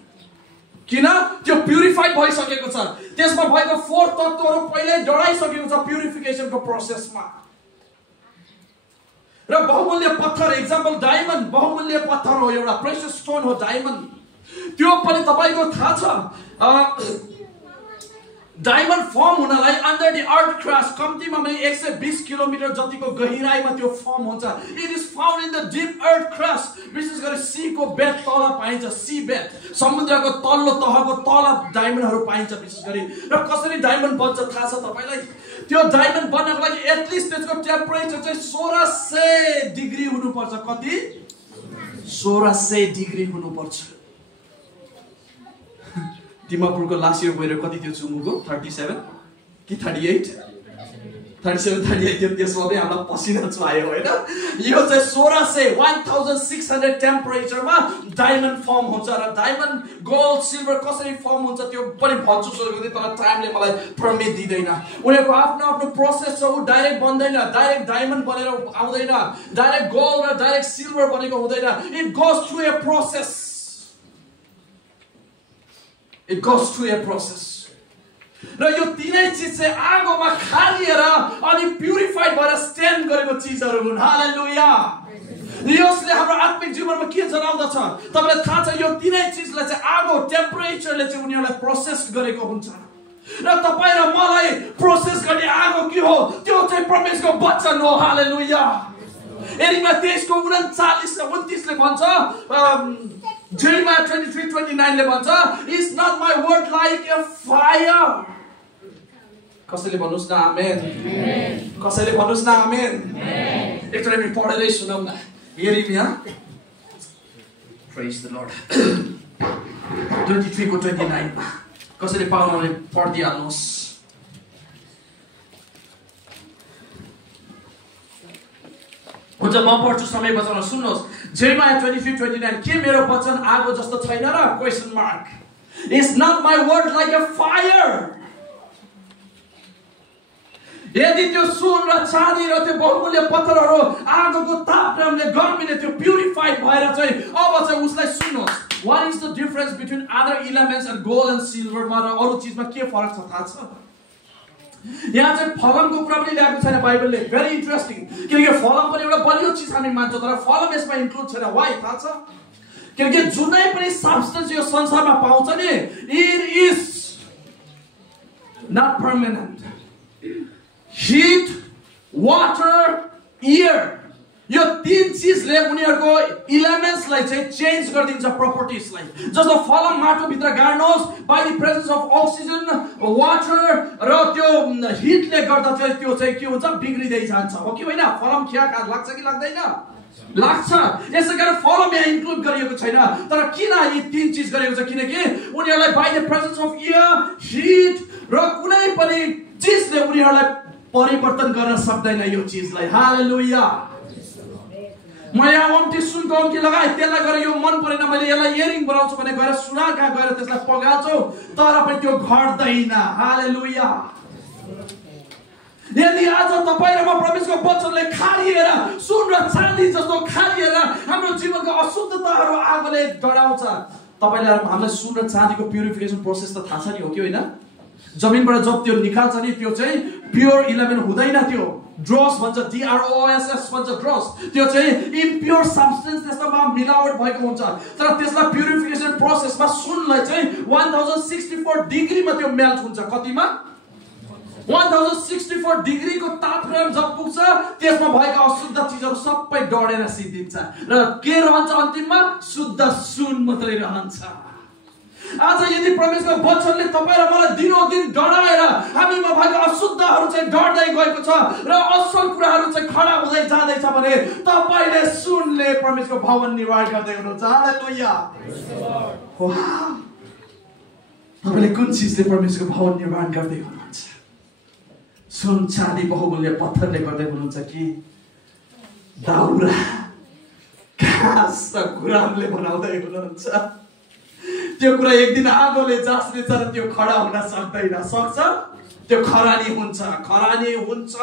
किन? त्यो प्युरिफाइड भइसकेको छ। त्यसमा भएको 4 तत्त्वहरू पहिल्यै डढाइसकेको छ प्युरिफिकेसनको प्रोसेसमा। र बहुमूल्य पत्थर, एक्जाम्पल डायमन्ड बहुमूल्य पत्थर हो, एउटा प्रेसियस स्टोन हो डायमन्ड। त्यो पनि तपाईँको थाहा छ, डायमन्ड फर्म हुनलाई अन्डर द अर्थ क्रस्ट कम्तीमा पनि 120 किलोमिटर जतिको गहिराईमा त्यो फर्म हुन्छ। It is found in the deep earth crust. विशेष गरी सीको बेड तल पाइन्छ, सी बेड, समुद्रको तल्लो तहको तल डायमन्डहरू पाइन्छ विशेष गरी। र कसरी डायमन्ड बन्छ थाहा छ तपाईँलाई? त्यो डायमन्ड बन्नको लागि एटलिस्ट त्यसको टेम्परेचर चाहिँ 1600 डिग्री हुनुपर्छ। कति? 1600 डिग्री हुनुपर्छ। दिमापुरको लास्ट इयर गएर कति थियो चुमुको? 37 कि 38? 37-38 थियो। त्यसमा पनि हामीलाई पसिना चुहायो होइन? यो चाहिँ 1600 टेम्परेचरमा डायमन्ड फर्म हुन्छ। र डायमन्ड, गोल्ड, सिल्भर कसरी फर्म हुन्छ त्यो पनि भन्छु सोच्दै, तर टाइमले मलाई परमिट दिँदैन। उनीहरूको आफ्नो प्रोसेस छ। ऊ डाइरेक्ट बन्दैन, डाइरेक्ट डायमन्ड बनेर आउँदैन, डाइरेक्ट गोल्ड र डाइरेक्ट सिल्भर बनेको हुँदैन। It goes through a process. It goes through a process. र यो तीनै चिज चाहिँ आगोमा खारिएर अनि प्युरिफाइड भएर स्ट्यान्ड गरेको चिजहरू हुन्। हालेलुया। यसले हाम्रो आत्मिक जीवनमा के जनाउँदछ तपाईँलाई थाहा छ? यो तीनै चिजलाई चाहिँ आगो, टेम्परेचरले चाहिँ उनीहरूलाई प्रोसेस गरेको हुन्छ। र तपाईँ र मलाई प्रोसेस गर्ने आगो के हो? त्यो चाहिँ परमेश्वरको वचन हो। हालेलुया। एरिमिया 23:39-29 ले भन्छ, Jeremiah 23:29 ले भन्छ, is not my word like a fire? कसैले भन्नुस् न आमेन? कसैले भन्नुस् न आमेन? एकचोटि हामी पढेरै सुनौँ न। एरिमिया, praise the Lord, 23:29 कसैले पाउनले पढिदिहाल्नुहोस्। हुन्छ, म पढ्छु, समय बचाउन सुन्नुहोस्। Jeremiah 23:29, के मेरो वचन आगो जस्तो छैन र? Question mark. Is not my word like a fire? यदि त्यो सुन र चाँदी र त्यो बहुमूल्य पत्थरहरू आगोको तापक्रमले गर्मीले त्यो प्युरिफाइड भएर चाहिँ अब चाहिँ उसलाई सुन्नुहोस्, what is the difference between other elements and gold and silver मा र अरू चीजमा के फरक छ थाहा छ? यहाँ चाहिँ फलमको कुरा पनि ल्याएको छैन बाइबलले। भेरी इन्ट्रेस्टिङ, किनकि फलम पनि एउटा बलियो चिज हामी मान्छौँ, तर फलम यसमा इन्क्लुड छैन। वाइ थाहा छ? किनकि जुनै पनि सब्स्टेन्स यो संसारमा पाउँछ नि, it is not permanent. Heat, water, air, यो तीन चीजले उनीहरूको इलेमेन्ट्सलाई चाहिँ चेन्ज गरिदिन्छ, प्रपर्टिजलाई। जस्तो फलम माटोभित्र गाड्नुहोस्, by the presence of oxygen, water र त्यो हिटले गर्दा चाहिँ त्यो चाहिँ के हुन्छ, बिग्रिँदै जान्छ, हो कि होइन? फलम खिया लाग्छ कि लाग्दैन? लाग्छ। यसै कारण फलम यहाँ इन्क्लुड गरिएको छैन। तर किन यी तीन चीज गरिएको छ? किनकि उनीहरूलाई by the presence of air, heat र कुनै पनि चीजले उनीहरूलाई परिवर्तन गर्न सक्दैन यो चीजलाई। हालेलुया। म यहाँ औँठी सुनको औँठी लगाएँ, त्यसलाई गएर यो मन परेन, मैले यसलाई इयरिङ बनाउँछु भने गएर सुना कहाँ गएर त्यसलाई पगाल्छौ, तर पनि त्यो घट्दैन। हालेलुया। यदि आज तपाईँ र म परमेश्वरको वचनले खारिएर, सुन र चाँदी जस्तो खारिएर हाम्रो जीवनको अशुद्धताहरू आगोले डढाउँछ। तपाईँले हामीलाई सुन र चाँदीको प्युरिफिकेसन प्रोसेस त थाहा छ नि, हो कि होइन? जमिनबाट जब त्यो निकाल्छ नि, त्यो चाहिँ प्योर इलेमेन्ट हुँदैन। त्यो ड्रस भन्छ, DROSS भन्छ ड्रस। त्यो चाहिँ इम्प्योर सब्स्टेन्स त्यसमा मिलावट भएको हुन्छ। तर त्यसलाई प्युरिफिकेसन प्रोसेसमा सुनलाई चाहिँ 1064 डिग्रीमा त्यो मेल्ट हुन्छ। कतिमा? 1064 डिग्रीको तापक्रम जब पुग्छ, त्यसमा भएका अशुद्ध चिजहरू सबै डढेर सिद्धिन्छ र के रहन्छ अन्तिममा? शुद्ध सुन मात्रै रहन्छ। आज यदि परमेश्वरको वचनले तपाईँ र मलाई दिनोदिन डढाएर हामीमा भएका अशुद्धहरू चाहिँ डढ्दै गएको छ र असल कुराहरू चाहिँ खडा हुँदै जाँदैछ भने तपाईँले सुनले परमेश्वरको भवन निर्माण गर्दै हुनुहुन्छ। हालेलुया। तपाईँले कुन चिजले परमेश्वरको भवन निर्माण गर्दै हुनुहुन्छ? सुन, चाँदी, बहुमूल्य पत्थरले गर्दै हुनुहुन्छ कि दाउरा, घाँस र गुरामले बनाउँदै हुनुहुन्छ? त्यो कुरा एक दिन आगोले जास्नेछ र त्यो खडा हुन सक्दैन। सक्छ? त्यो खरानी हुन्छ, खरानी हुन्छ।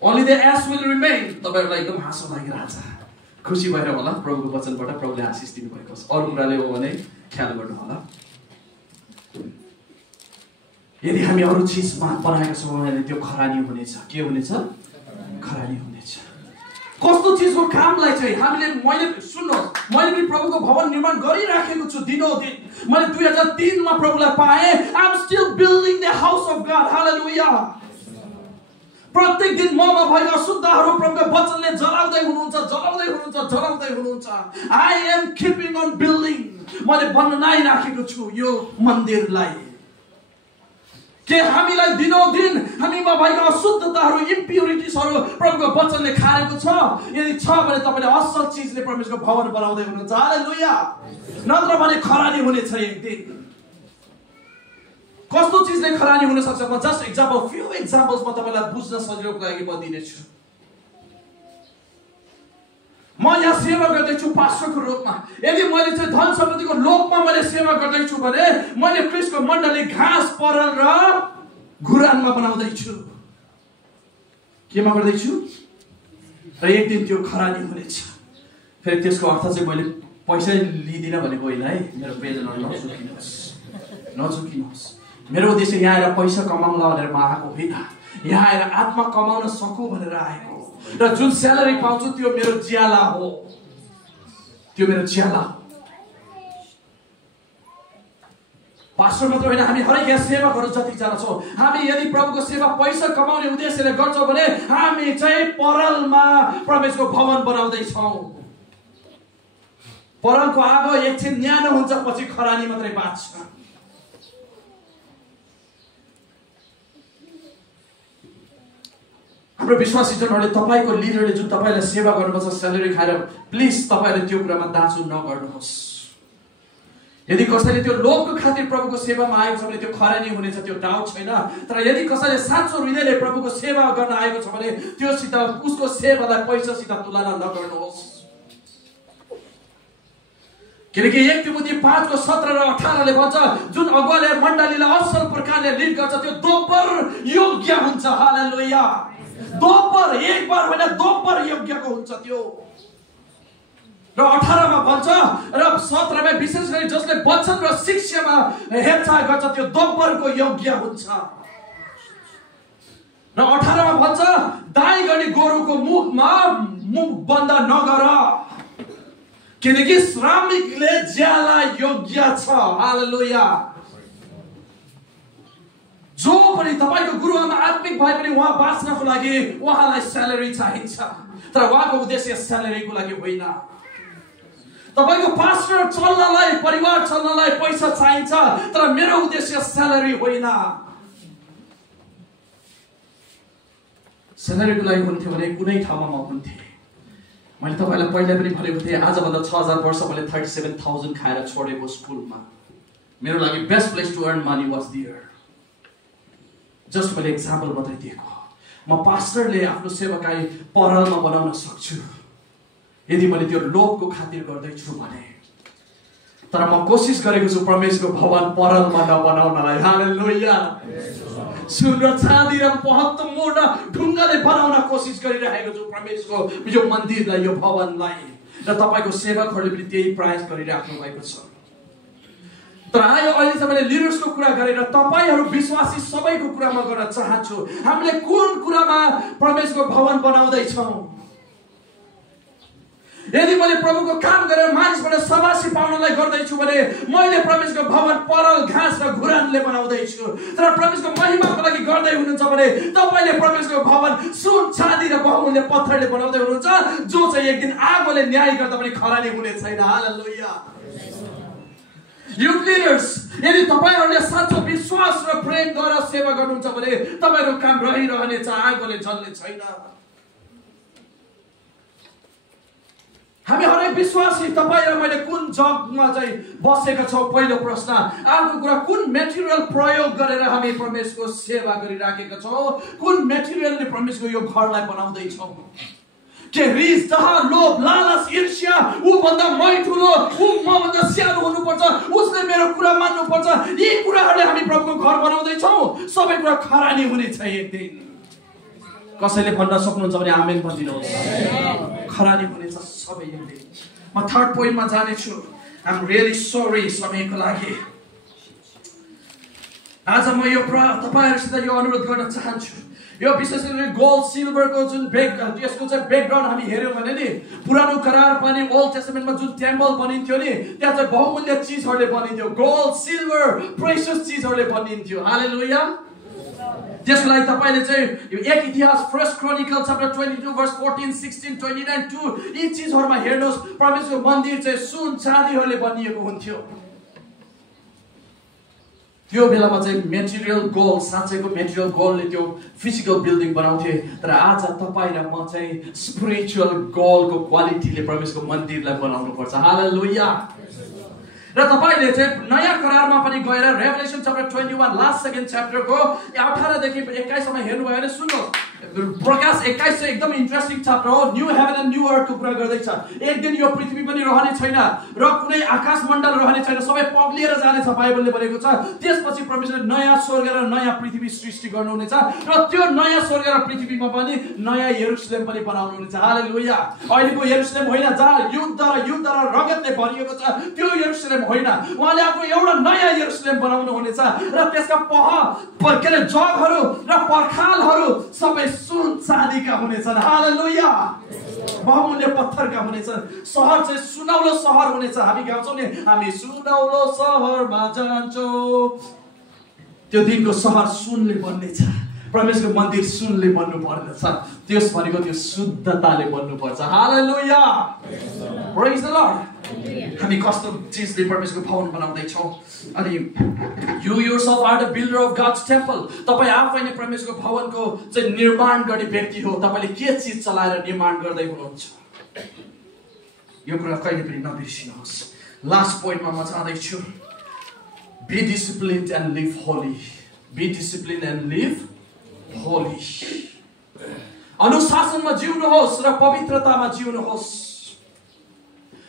Only the ash will remain। तपाईहरुलाई एकदम हाँसो लागिरहेछ, खुसी भएर होला प्रभुको वचनबाट प्रभुले आशिष दिनु भएको छ। अरु कुराले हो भने ख्याल गर्नु होला। यदि हामी अरु चीज बनाएका छौँ भने त्यो खरानी हुनेछ। के हुनेछ? खरानी हुनेछ। कस्तो चीजको कामलाई चाहिँ हामीले, मैले सुन्नुहोस्, मैले पनि प्रभुको भवन निर्माण गरिराखेको छु दिनोदिन। मैले 2003 मा प्रभुलाई पाएँ। I am still building the house of God. Hallelujah. प्रत्येक दिन ममा भएका अशुद्धहरू प्रभुको वचनले जलाउँदै हुनुहुन्छ। I am keeping on building. मैले बनाइराखेको छु यो मन्दिरलाई। के हामीलाई दिनोदिन हामीमा भएका अशुद्धताहरू, इम्प्युरिटिजहरू प्रभुको वचनले खाएको छ? यदि छ भने तपाईँले असल चिजले परमेश्वरको भवन बनाउँदै हुनुहुन्छ। हालेलुया। नत्र भने खरानी हुनेछ एक दिन। कस्तो चिजले खरानी हुन सक्छ? म जस्ट एक्जाम्पल, फ्यु एक्जाम्पल्स म तपाईँलाई बुझ्न सजिलोको लागि म दिनेछु। म यहाँ सेवा गर्दैछु पास्टरको रूपमा। यदि मैले चाहिँ धन सम्पत्तिको लोभमा मैले सेवा गर्दैछु भने मैले क्रिस्टको मण्डली घाँस, परल र घुरानमा बनाउँदैछु। केमा गर्दैछु? र एक दिन त्यो खरानी हुनेछ। फेरि त्यसको अर्थ चाहिँ मैले पैसा लिदिनँ भनेको होइन है। मेरो प्रेजनहरू नझुकिनुहोस्। मेरो उद्देश्य यहाँ आएर पैसा कमाउला भनेर म आएको होइन। यहाँ आएर आत्मा कमाउन सकौँ भनेर आएको। र जुन स्यालेरी पाउँछु त्यो मेरो ज्याला हो। त्यो मेरो ज्याला हो। पास्टर मात्र होइन, हामी हरेक यहाँ सेवकहरू जतिजना छौँ, हामी यदि प्रभुको सेवा पैसा कमाउने उद्देश्यले गर्छौँ भने हामी चाहिँ परलमा परमेश्वरको भवन बनाउँदैछौँ। परलको आगो एकछिन न्यानो हुन्छ, पछि खरानी मात्रै बाँच्छ। हाम्रो विश्वासीजनहरूले, तपाईँको लिडरले जुन तपाईँलाई सेवा गर्नुपर्छ स्यालेरी खाएर, प्लिज तपाईँले त्यो कुरामा दाँचो नगर्नुहोस्। यदि कसैले त्यो लोभको खातिर प्रभुको सेवामा आएको छ भने त्यो खरानी हुनेछ, त्यो डाउट छैन। तर यदि कसैले साँचो हृदयले प्रभुको सेवा गर्न आएको छ भने त्योसित उसको सेवालाई पैसासित तुलना नगर्नुहोस्। किनकि 1 तिमोथी 5:17 र 18 भन्छ जुन अगुवाले मण्डलीलाई असल प्रकारले लिड गर्छ त्यो दोब्बर योग्य हुन्छ। हालेलुया। दोब्बर, एक बार होइन दोब्बर योग्यको हुन्छ त्यो। र 18 मा भन्छ र 17 मा विशेष गरी जसले वचन र शिक्षामा हेरचाह गर्छ त्यो दोब्बरको योग्य हुन्छ। र 18 मा भन्छ दाइ गर्ने गोरुको मुखमा मुख बन्द नगर किनकि श्रमिकले ज्याला योग्य छ। हालेलुया। जो पनि तपाईको गुरुआमा आत्मिक भए पनि उहाँ बाँच्नको लागि उहाँलाई स्यालेरी चाहिन्छ, तर उहाँको उद्देश्य स्यालेरीको लागि होइन। तपाईको पास्टर चल्नलाई, परिवार चल्नलाई पैसा चाहिन्छ, तर मेरो उद्देश्य स्यालेरी होइन। स्यालेरीको लागि हुन्थ्यो भने कुनै ठाउँमा म हुन्थेँ। मैले तपाईलाई पहिला पनि भनेको थिएँ, आजभन्दा 6000 वर्ष मैले 37,000 खाएर छोडेको स्कुलमा मेरो लागि best place to earn money was there. Just मैले एक्जाम्पल मात्रै दिएको। म पास्टरले आफ्नो सेवाकाई पहलमा बनाउन सक्छु यदि मैले त्यो लोभको खातिर गर्दैछु भने, तर म कोसिस गरेको छु परमेश्वरको भवन पहलमा नबनाउनलाई। हालेलुया। सुन र चाँदी र महत्त्वपूर्ण ढुङ्गाले बनाउन कोसिस गरिरहेको छु परमेश्वरको यो मन्दिरलाई, यो भवनलाई। र तपाईको सेवकहरूले पनि त्यही प्रयास गरिराख्नु भएको छ। तर आयो अहिलेसम्म मैले लिडर्सको कुरा गरेर तपाईहरू विश्वासी सबैको कुरा म गर्न चाहन्छु। हामीले कुन कुरामा परमेश्वरको भवन बनाउँदै छौं? यदि मैले प्रभुको काम गरेर मानिसबाट सबासी पाउनलाई गर्दैछु भने मैले परमेश्वरको भवन परल घाँस र घुरानले बनाउँदैछु। तर परमेश्वरको महिमाको लागि गर्दै हुनुहुन्छ भने तपाईले परमेश्वरको भवन सुन चाँदी र बहुमूल्य पत्थरले बनाउँदै हुनुहुन्छ, जो चाहिँ एक दिन आगोले न्याय गर्दा पनि खरानी हुने छैन। हालेलुया। युथ लिडर्स, यदि तपाईहरूले साँचो विश्वास र प्रेमद्वारा सेवा गर्नुहुन्छ भने तपाईको काम रहिरहनेछ, आगोले जल्ने छैन। हामी हरेक विश्वासी तपाईँ र मैले कुन जगमा चाहिँ बसेका छौँ? पहिलो प्रश्न। अर्को कुरा, कुन मेटेरियल प्रयोग गरेर हामी परमेश्वरको सेवा गरिराखेका छौँ? कुन मेटेरियलले परमेश्वरको यो घरलाई बनाउँदैछौँ? के रिस, डहा, लोभ, लालच, ईर्ष्या, ऊ भन्दा मै ठुलो, ऊ म भन्दा सानो हुनुपर्छ, उसले मेरो कुरा मान्नुपर्छ, यी कुराहरूले हामी प्रभुको घर बनाउँदैछौँ? सबै कुरा खरानी हुनेछ एक दिन। कसैले भन्न सक्नुहुन्छ भने आमेन भनिदिनुहोस्। खरानी हुनेछ सबै एक दिन। म थर्ड पोइन्टमा जानेछु। आइ एम रियली सरी समयको लागि। आज म यो तपाईहरुसित यो अनुरोध गर्न चाहन्छु। यो विशेष गरी गोल्ड सिल्भरको जुन यसको चाहिँ ब्याकग्राउन्ड हामी हेर्यौँ भने नि पुरानो करार पनि ओल्ड टेस्टामेन्टमा जुन टेम्पल बनिन्थ्यो नि त्यहाँ चाहिँ बहुमूल्य चीजहरूले बनिन्थ्यो। गोल्ड, सिल्भर, प्रेसियस चीजहरूले बनिन्थ्यो। हालेलुया। त्यसको लागि तपाईले चाहिँ एक इतिहास फर्स्ट क्रोनिकल च्याप्टर 22 वर्स 14, 16, 29, 2 यी चीजहरुमा हेर्नुहोस्। परमेश्वरको मन्दिर चाहिँ सुन चाँदीहरूले बनिएको हुन्थ्यो। त्यो बेलामा चाहिँ मेटेरियल गोल्ड, साँच्चैको मेटेरियल गोल्डले त्यो फिजिकल बिल्डिङ बनाउँथे। तर आज तपाईँ र म चाहिँ स्पिरिचुअल गोल्डको क्वालिटीले परमेश्वरको मन्दिरलाई बनाउनु पर्छ। हालेलुया। र तपाईले चाहिँ नयाँ करारमा पनि गएर रेभलेसन च्याप्टर 21 लास्ट सेकेन्ड च्याप्टरको 18 देखि 21 सम्म हेर्नुभयो भने सुन्नुहोस्। प्रकाश 21 चाहिँ एकदम इन्ट्रेस्टिङ च्याप्टर हो। न्यू हेभन एन्ड न्यू अर्थको कुरा गर्दैछ। एक दिन यो पृथ्वी पनि रहने छैन र कुनै आकाश मण्डल रहने छैन, सबै पग्लिएर जानेछ बाइबलले भनेको छ। त्यसपछि परमेश्वरले नयाँ स्वर्ग र नयाँ पृथ्वी सृष्टि गर्नुहुनेछ र त्यो नयाँ स्वर्ग र पृथ्वीमा पनि नयाँ यरुशलेम पनि बनाउनुहुनेछ। हालेलुया। अहिलेको यरुशलेम होइन जहाँ युद्ध र रगतले भरिएको छ, त्यो यरुशलेम होइन। उहाँले आफ्नो एउटा नयाँ यरुशलेम बनाउनु हुनेछ र त्यसका जगहरू र पर्खालहरू सबै सुन चाँदीका हुनेछन्। हालेलुया। बहुमूल्य पत्थरका हुनेछन्। शहर चाहिँ सुनौलो शहर हुनेछ। हामी गाउँछौँ नि, हामी सुनौलो शहरमा जान्छौँ। त्यो दिनको शहर सुनले बन्नेछ। परमेश्वरको मन्दिर सुनले बन्नु पर्नेछ। त्यस भनेको त्यो शुद्धताले बन्नुपर्छ। हालेलुया। Praise the lord. हामी कस्तो चीजले परमेश्वरको भवन बनाउँदैछौँ? अनि you yourself are the builder of God's temple. तपाईँ आफै नै परमेश्वरको भवनको चाहिँ निर्माण गर्ने व्यक्ति हो। तपाईँले के चीज चलाएर निर्माण गर्दै हुनुहुन्छ? यो कुरा कहिले पनि नबिर्सिनुहोस्। लास्ट पोइन्टमा म जाँदैछु। Be disciplined and live holy. Be disciplined and live holy. अनुशासनमा जिउनुहोस् र पवित्रतामा जिउनुहोस्।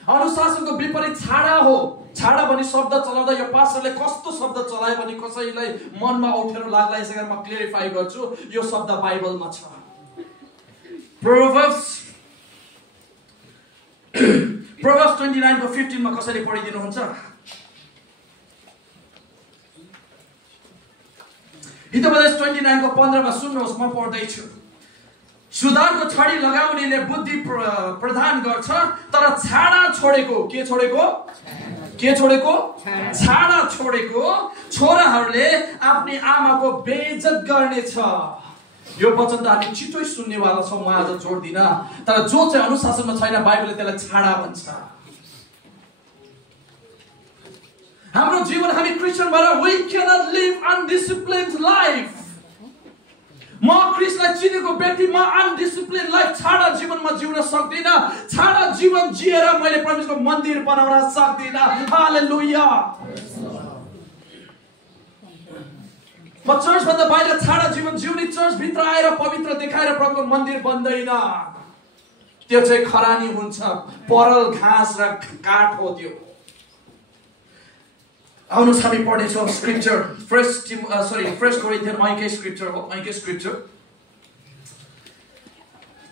अनुशासनको विपरीत छाडा हो। छाडा भन्ने शब्द चलाउँदा यो पास्टरले कस्तो शब्द चलायो भने कसैलाई मनमा अप्ठ्यारो लाग्ला, यसै कारण म क्लियरिफाई गर्छु। यो शब्द बाइबलमा छ। Proverbs 29 को 15 मा कसैले पढिदिनुहुन्छ? हितोपदेश 29 को 15 मा सुन्नुहोस्, म पढ्दैछु। सुधारको छडी लगाउनेले बुद्धि प्रदान गर्छ, तर छाडा छोडेको, के छोडेको? के छोडेको? छाडा छोडेको छोराहरूले आफ्नी आमाको बेइज्जत गर्नेछ। यो वचन त हामी छिटै सुन्नेवाला छौँ, म आज जोड दिन। तर जो चाहिँ अनुशासनमा छैन, बाइबलले त्यसलाई छाडा भन्छ। हाम्रो जीवन, हामी क्रिस्चियन भएर we cannot live undisciplined life। म क्रिस्टलाई चिनेको व्यक्ति, म अनडिसिप्लिन लाइफ, छाडा जीवनमा जिउन सक्दिन। छाडा जीवन जिएर मैले परमेश्वरको मन्दिर बनाउन सक्दिन। हालेलुया। म चर्च भन्दा बाहिर छाडा जीवन जिउने, चर्च भित्र आएर पवित्र देखाएर प्रभुको मन्दिर बन्दैन। त्यो चाहिँ खरानी हुन्छ, परल घाँस र काठ हो त्यो। आउनुहोस् हामी पढ्नेछौँ स्क्रिप्चर। फर्स्ट कोरिन्थियन ऐकै स्क्रिप्चर हो, ऐकै स्क्रिप्चर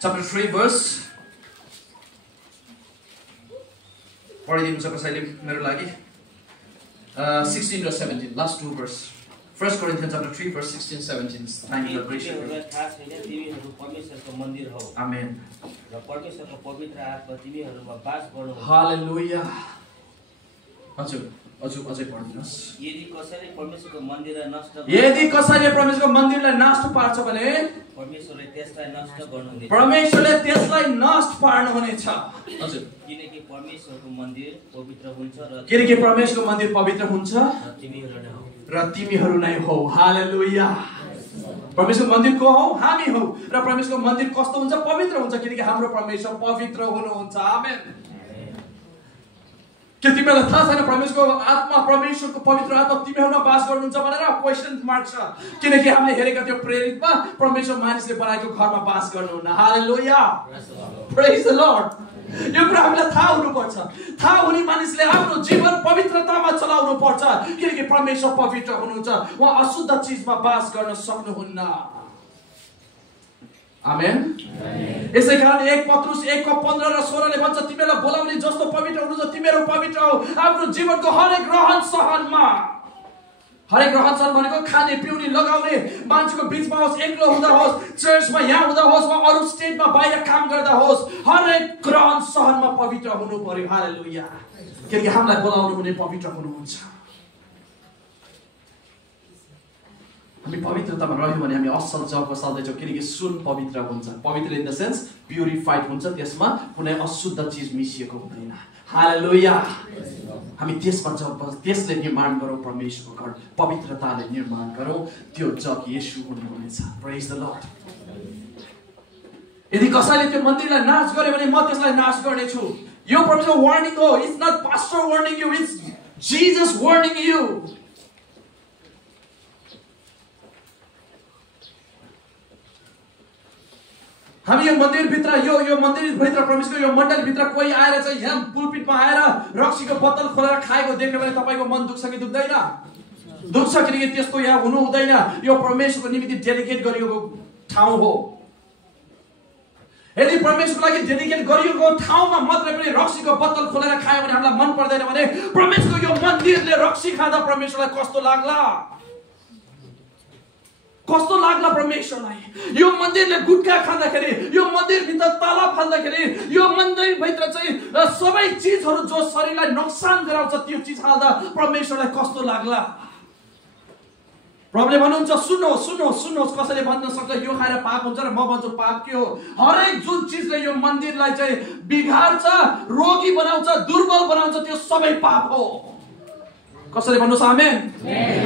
चैप्टर 3 verse पढिदिनुहुन्छ कसैले मेरो लागि? 16 र 17, last 2 verse। First Corinthian chapter 3 verse 16-17। थाहा छैन तिमीहरू परमेश्वरको मन्दिर हौ। आमेन। र परमेश्वरको पवित्र आत्मा तिमीहरूमा वास गर्नु। हालेलुया। हजुर अझै पढ्दिनुहोस्। यदि कसैले परमेश्वरको मन्दिरलाई नष्ट पार्छ भने परमेश्वरले त्यसलाई नष्ट गर्नुहुनेछ। परमेश्वरले त्यसलाई नष्ट पार्नुहुनेछ। हजुर, किनकि परमेश्वरको मन्दिर पवित्र हुन्छ र तिमीहरू नै हौ। हालेलुया। परमेश्वरको मन्दिर को हौ? हामी हौ। र परमेश्वरको मन्दिर कस्तो हुन्छ? पवित्र हुन्छ, किनकि हाम्रो परमेश्वर पवित्र हुनुहुन्छ। आमेन। के तिमीलाई थाहा छैन परमेश्वरको आत्मा, परमेश्वरको पवित्र आत्मा तिमीहरूमा वास गर्नुहुन्छ भनेर? क्वेशन मार्क छ, किनकि हामीले हेरेका त्यो प्रेरितमा परमेश्वर मानिसले बनाएको घरमा वास गर्नुहुन्न। हालेलुया। Praise the lord. यो कुरा हामीलाई थाहा हुनुपर्छ। थाहा हुने मानिसले आफ्नो जीवन पवित्रतामा चलाउनु पर्छ, किनकि परमेश्वर पवित्र हुनुहुन्छ। उहाँ अशुद्ध चिजमा वास गर्न सक्नुहुन्न। आमेन। यसै कारण 1 पत्रुस 1:15 र 16 ले भन्छ, तिमीलाई बोलाउने जस्तो पवित्र हुनुहुन्छ तिमीहरू पवित्र हो। आफ्नो जीवनको हरेक रहन सहनमा, हरेक रहन सहन भनेको खाने पिउने लगाउने, मान्छेको बीचमा होस्, एक्लो हुँदा होस्, चर्चमा यहाँ हुँदा होस्, वा अरू स्टेटमा बाहिर काम गर्दा होस्, हरेक रहन सहनमा पवित्र हुनु पर्यो। हालेलुया। किनकि हामीलाई बोलाउनु हुने पवित्र हुनुहुन्छ। हामी पवित्रतामा रह्यौँ भने हामी असल जग बसाल्दैछौँ, किनकि सुन पवित्र हुन्छ। पवित्र इन द सेन्स प्युरिफाइड हुन्छ, त्यसमा कुनै अशुद्ध चिज मिसिएको हुँदैन। हालेलुया। हामी त्यसमा जग त्यसले निर्माण गरौँ, परमेश्वरको घर पवित्रताले निर्माण गरौँ। त्यो जग येशू हुनुहुनेछ। प्रेज द लर्ड। यदि कसैले त्यो मन्दिरलाई नाश गर्यो भने म त्यसलाई नाश गर्नेछु। यो परमेश्वर वार्निङ हो। It's not pastor warning you, it's Jesus warning you. हामी यो मन्दिरभित्र यो मन्दिरभित्र परमेश्वरको यो मण्डलीभित्र कोही आएर चाहिँ यहाँ पुलपिटमा आएर रक्सीको बोतल खोलेर खाएको देख्यो भने तपाईँको मन दुख्छ कि दुख्दैन? दुख्छ, किनकि त्यस्तो यहाँ हुनु हुँदैन। यो परमेश्वरको निमित्त डेडिकेट गरिएको ठाउँ हो। यदि परमेश्वरको लागि डेडिकेट गरिएको ठाउँमा मात्रै पनि रक्सीको बोतल खोलेर खायो भने हामीलाई मन पर्दैन भने परमेश्वरको यो मन्दिरले रक्सी खाँदा परमेश्वरलाई कस्तो लाग्ला? कस्तो लाग्ला परमेश्वरलाई? यो मन्दिरले गुटखा खाँदाखेरि, यो मन्दिरभित्र ताला फाल्दाखेरि, यो मन्दिरभित्र चाहिँ सबै चिजहरू जो शरीरलाई नोक्सान गराउँछ त्यो चिज खाँदा परमेश्वरलाई कस्तो लाग्ला? प्रभुले भन्नुहुन्छ, सुन्नुहोस्, कसैले भन्न सक्छ यो खाएर पाप हुन्छ र म भन्छु पाप के हो? हरेक जुन चिजले यो मन्दिरलाई चाहिँ बिगार्छ, रोगी बनाउँछ, दुर्बल बनाउँछ, त्यो सबै पाप हो। कसैले भन्नुहोस् आमेन।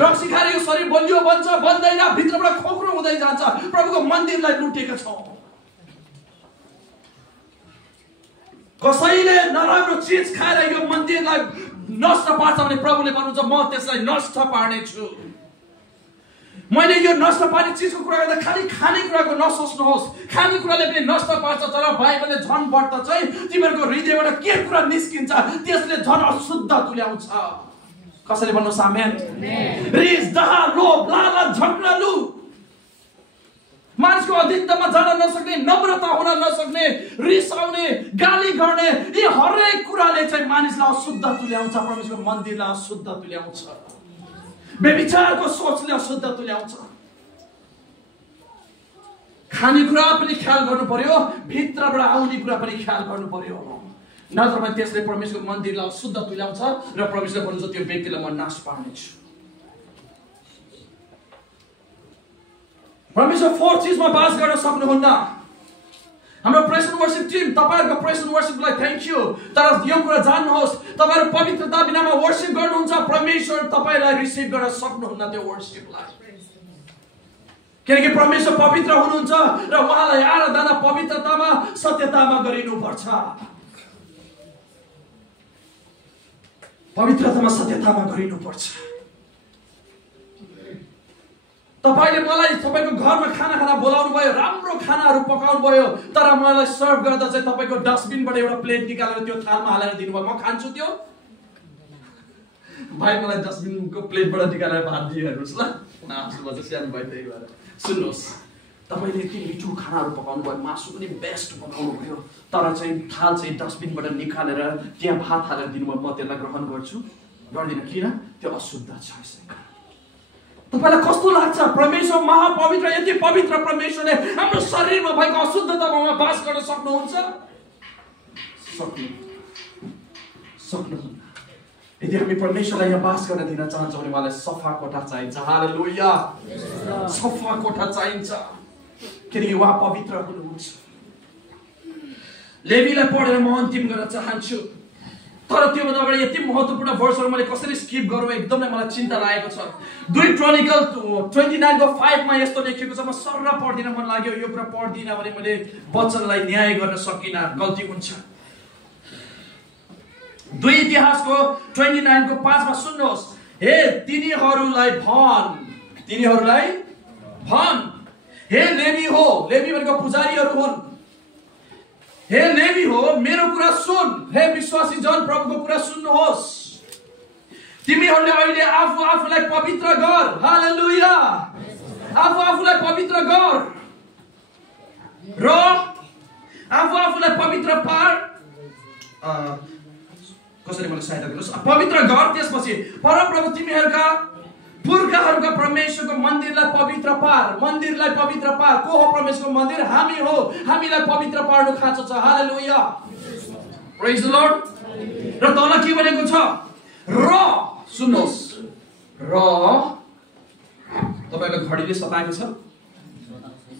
रक्सी खाएर यो शरीर बलियो बन्छ, बन्दैन, भित्रबाट खोक्रो हुँदै जान्छ। प्रभुको मन्दिरलाई लुटेका छौँ। कसैले नराम्रो चिज खाएर यो मन्दिरलाई नष्ट पार्छ भने प्रभुले भन्नुहुन्छ म त्यसलाई नष्ट पार्नेछु। मैले यो नष्ट पार्ने चिजको कुरा गर्दा खालि खाने कुराको नसोच्नुहोस्। खाने कुराले पनि नष्ट पार्छ, तर बाइबलले झन् बढ्दा चाहिँ तिमीहरूको हृदयबाट के कुरा निस्किन्छ त्यसले झन् अशुद्ध तुल्याउँछ। कसैले भन्नुहोस् आमेन। रिस, डाह, लोभ, लालच, झगडालु, मानिसको अधिकतामा जान नसक्ने, नम्रता हुन नसक्ने, रिसाउने, गाली गर्ने, यी हरेक कुराले चाहिँ मानिसलाई अशुद्ध तुल्याउँछ, परमेश्वरको मन्दिरलाई अशुद्ध तुल्याउँछ। व्यभिचारको सोचले अशुद्ध तुल्याउँछ। खाने कुरा पनि ख्याल गर्नु पर्यो, भित्रबाट आउने कुरा पनि ख्याल गर्नु पर्यो, नत्र भने त्यसले परमेश्वरको मन्दिरलाई अशुद्ध तुल्याउँछ र परमेश्वरले भन्नुहुन्छ त्यो व्यक्तिलाई म नाश पार्नेछु। परमेश्वर 4 चीजमा बास गर्न सक्नुहुन्न। हाम्रो प्रेज एन्ड वर्शिप टिम, तपाईहरुको प्रेज एन्ड वर्शिपलाई थ्यांक यू। तर यो कुरा जान्नुहोस्, तपाईहरु पवित्रता बिनामा वर्शिप गर्नुहुन्छ, परमेश्वर तपाईलाई रिसिभ गर्न सक्नुहुन्न त्यो वर्शिपलाई। किनकि परमेश्वर पवित्र हुनुहुन्छ र उहाँलाई आराधना पवित्रतामा, सत्यतामा गरिनुपर्छ। पवित्रतामा, सत्यतामा गरिनुपर्छ। तपाईले मलाई तपाईको घरमा खाना खाना बोलाउनु भयो, राम्रो खानाहरू पकाउनु भयो, तर मलाई सर्भ गर्दा चाहिँ तपाईको डस्टबिनबाट एउटा प्लेट निकालेर त्यो थालमा हालेर दिनुभयो, म खान्छु त्यो? भाइ मलाई डस्टबिनको प्लेटबाट निकालेर भात दियो हेर्नुस् ल। आफूमा चाहिँ सानो भाइ त्यही भएर सुन्नुहोस्, तपाईले यति मिठो खानाहरू पकाउनु भयो, मासु पनि बेस्ट पकाउनु भयो, तर चाहिँ थाल चाहिँ डस्टबिनबाट निकालेर त्यहाँ भात हालेर दिनुभयो, म त्यसलाई ग्रहण गर्छु गर्दिनँ। किन? त्यो अशुद्ध छ। तपाईलाई कस्तो लाग्छ? परमेश्वर महापवित्र, यति पवित्र परमेश्वरले हाम्रो शरीरमा भएको अशुद्धतामा बास गर्न सक्नुहुन्छ? सक्नुहुन्न। यदि हामी परमेश्वरलाई यहाँ बास गर्न दिन चाहन्छौँ भने उहाँलाई सफा कोठा चाहिन्छ। हालेलुया। सफा कोठा चाहिन्छ, किनकि उहाँ पवित्र हुनुहुन्छ। लेवीलाई पढेर म अन्तिम गर्न चाहन्छु, तर त्योभन्दा अगाडि यति महत्त्वपूर्ण वर्षहरू मैले कसरी स्किप गरौँ एकदमै मलाई चिन्ता लागेको छ। 2 क्रोनिकल 29:5 मा यस्तो लेखिएको छ, म सर्र पढ्दिन मन लाग्यो, यो कुरा पढ्दिन भने मैले वचनलाई न्याय गर्न सकिनँ, गल्ती हुन्छ। 2 इतिहासको 29:5 मा सुन्नुहोस्, हे तिनीहरूलाई भन, हे लेवी हो, लेवी भनेको पुजारीहरू हुन्, हे लेवी हो मेरो कुरा सुन, हे विश्वासी जन प्रभुको कुरा सुन्नुहोस्। तिमीहरूले अहिले आफूलाई पवित्र गर। हालेलुया। आफूलाई पवित्र गर र आफूलाई पवित्र पार। कसैले मलाई सहायता गर्नुहोस्। पवित्र गर, त्यसपछि परमप्रभु तिमीहरूका पुर्खाहरूका परमेश्वरको मन्दिरलाई पवित्र पार। मन्दिरलाई पवित्र पार। को हो परमेश्वरको मन्दिर? हामी हो। हामीलाई पवित्र पार्नु खाँचो छ। हालेलुया। Praise the lord. र तल के भनेको छ? र सुन्नुहोस्, र तपाईको घडीले सताएको छ?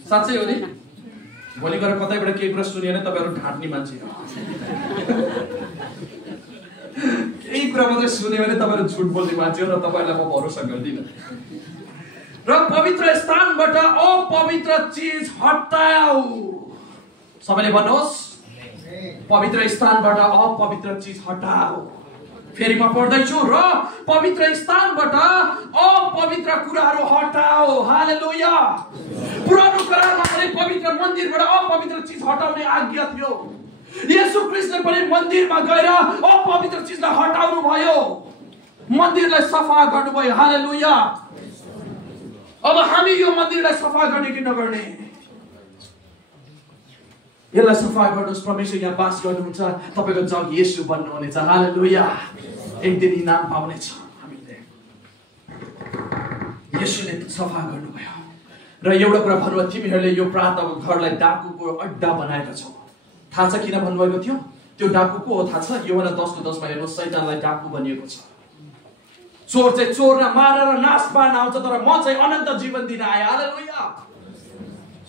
साँच्चै हो नि? भोलि गएर कतैबाट केही कुरा सुन्यो भने तपाईहरु ढाँट्ने मान्छे हो। केही कुरा मात्रै सुन्यो भने तपाईहरु झुट बोल्ने मान्छे हो र तपाईहरुलाई म भरोसा गर्दिनँ। र पवित्र स्थानबाट अपवित्र चीज हटाऊ। सबैले भन्नुहोस्, पवित्र स्थानबाट अपवित्र चीज हटाऊ। फेरि म पढ्दैछु, र पवित्र स्थानबाट अपवित्र कुराहरू हटाऊ। हालेलुया। पुरानो करारमा पनि पवित्र मन्दिरबाट अपवित्र चीज हटाउने आज्ञा थियो। येशू ख्रीष्टले पनि मन्दिरमा गएर अपवित्र चीजलाई हटाउनु भयो, मन्दिरलाई सफा गर्नु भयो। हालेलुया। अब हामी यो मन्दिरलाई सफा गर्ने कि नगर्ने? यसलाई सफा गर्नुहोस्। परमेश्वर यहाँ बास गर्नुहुन्छ, तपाईको जग येशू बन्नुहुनेछ। हालेलुया। एक दिन इनाम पाउनेछ हामीले। येशूले सफा गर्नुभयो। र एउटा कुरा भन्नुभयो, तिमीहरूले यो प्रातको घरलाई डाकुको अड्डा बनाएका छौ। थाहा छ किन भन्नुभएको थियो? त्यो डाकु को हो थाहा छ? यूहन्ना 10:10 मा हेर्नुहोस्, शैतानलाई डाकु भनिएको छ। चोर चाहिँ चोरलाई मारेर नाश पार्न आउँछ, तर म चाहिँ अनन्त जीवन दिन आएँ। हालेलुया।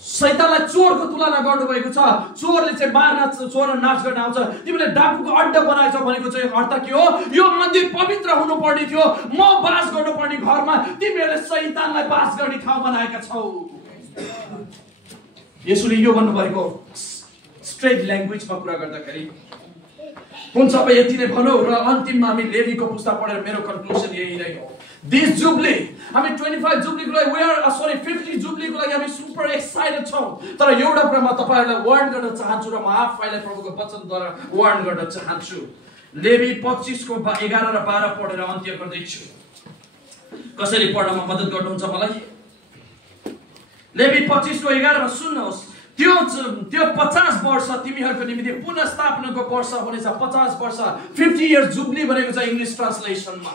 शैतानलाई चोरको तुलना गर्नुभएको छ। चोरले चाहिँ मार्न, चोर नाश गर्न आउँछ, तिमीले डाकुको अड्डा बनाएछौ भनेको चाहिँ अर्थ के हो? यो मन्दिर पवित्र हुनुपर्ने थियो, म बास गर्नुपर्ने घरमा तिमीहरूले शैतानलाई बास गर्ने ठाउँ बनाएका छौ। येशूले यो भन्नुभएको स्ट्रेट ल्याङ्ग्वेजमा कुरा गर्दाखेरि हुन्छ। अब यति नै भनौँ र अन्तिममा हामी लेवीको पुस्तक पढेर मेरो कन्क्लुजन यही नै हो। This Jubilee, हामी 25 जुब्लीको लागि we are 50 जुब्लीको लागि हामी सुपर एक्साइटेड छौं। तर एउटा कुरा म तपाईहरुलाई वार्न गर्न चाहन्छु र म आफैलाई प्रभुको वचनद्वारा वार्न गर्न चाहन्छु। लेवी 25 को 11 र 12 पढेर अन्त्य गर्दै छु। कसरी पढ्नमा मद्दत गर्नुहुन्छ मलाई? लेवी 25 को 11 मा सुन्नुहोस्। त्यो 50 वर्ष तिमीहरुको निम्ति पुनर्स्थापनाको वर्ष हुनेछ। 50 वर्ष 50 इयर्स जुब्ली भनेको छ इंग्लिश ट्रान्सलेसनमा।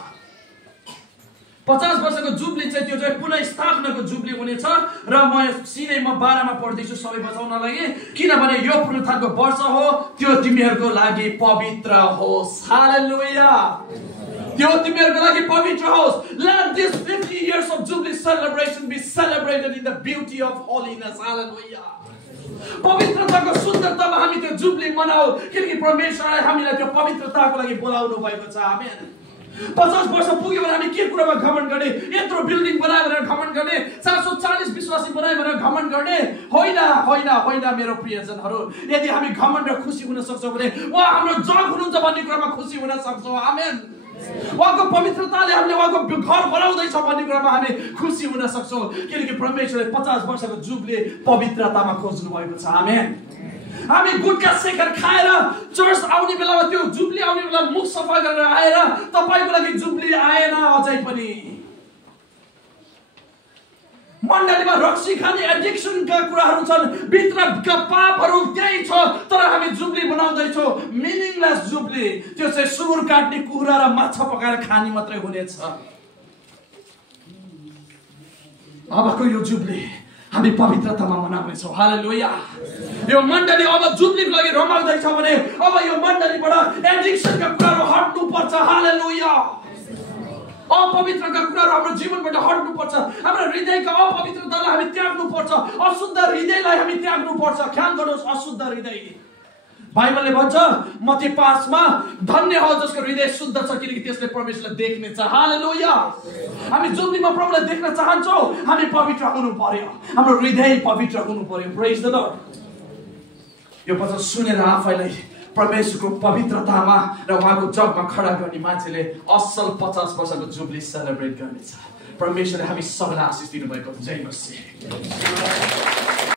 50 वर्षको जुब्ली चाहिँ त्यो चाहिँ पुनर्स्थापनाको जुब्ली हुनेछ र म सिधै 12 मा पढ्दैछु सबै बचाउन लागि, किनभने यो पुनरुत्थानको वर्ष हो, त्यो तिमीहरुको लागि पवित्र होस्। हालेलुया। त्यो तिमीहरुको लागि पवित्र होस्। Let this 50 years of jubilee celebration be celebrated in the beauty of holiness. Hallelujah. पवित्रताको सुन्दरतामा हामी त्यो जुब्ली मनाऊ, किनकि परमेश्वरले हामीलाई त्यो पवित्रताको लागि बोलाउनु भएको छ। आमेन। 50 वर्ष पुग्यो भने हामी के कुरामा घमण्ड गर्ने? यत्रो बिल्डिङ बनायो भनेर घमण्ड गर्ने? 440 विश्वासी बनायो भनेर घमण्ड गर्ने? होइन होइन होइन मेरो प्रियजनहरू, यदि हामी घमण्ड र खुसी हुन सक्छौं भने उहाँ हाम्रो जग हुनुहुन्छ भन्ने कुरामा खुसी हुन सक्छौं। आमेन। उहाँको पवित्रताले हामीले उहाँको घर बनाउँदैछ भन्ने कुरामा हामी खुसी हुन सक्छौं, किनकि परमेश्वरले 50 वर्षको जुब्ली पवित्रतामा खोज्नु भएको छ। आमेन। हामी गुटका सेकर खाएर चर्च आउने बेलामा त्यो जुब्ली आउने बेला मुख सफा गरेर आएर तपाईको लागि जुब्ली आएन अझै पनि। मण्डलीमा रक्सी खाने एडिक्सनका कुराहरू छन्, भित्रका पापहरू त्यही छ, तर हामी जुब्ली बनाउँदै छौं। मिनिङलेस जुब्ली, त्यो चाहिँ सुँगुर काट्ने कुखुरा र माछा पकाएर खाने मात्रै हुनेछ। अबको यो जुब्ली हामी पवित्रतामा मनाउनेछौँ। हालेलुया। यो मण्डली अब जुब्लीको लागि रमाउँदैछ भने अब यो मण्डलीबाट एडिक्सनका कुराहरू हट्नु पर्छ। हालेलुया। अपवित्रका कुराहरू हाम्रो जीवनबाट हट्नु पर्छ। हाम्रो हृदयका अपवित्रतालाई हामी त्याग्नु पर्छ। अशुद्ध हृदयलाई हामी त्याग्नु पर्छ। ख्याल गर्नुहोस्, अशुद्ध हृदय। बाइबलले भन्छ मत्ती 5 मा धन्य हो जसको हृदय शुद्ध छ, किनकि त्यसले परमेश्वरलाई देख्नेछ। हालेलुया। हामी जुब्लीमा प्रभुलाई देख्न चाहन्छौँ, हामी पवित्र हुनु पर्यो। हाम्रो हृदय पवित्र हुनु पर्यो। प्रेज द लर्ड। यो वचन सुनेर आफैलाई परमेश्वरको पवित्रतामा र उहाँको जगमा खडा गर्ने मान्छेले असल 50 वर्षको जुब्ली सेलिब्रेट गर्नेछ। परमेश्वरले हामी सबैलाई आशिष दिनुभएको। जय मसीह।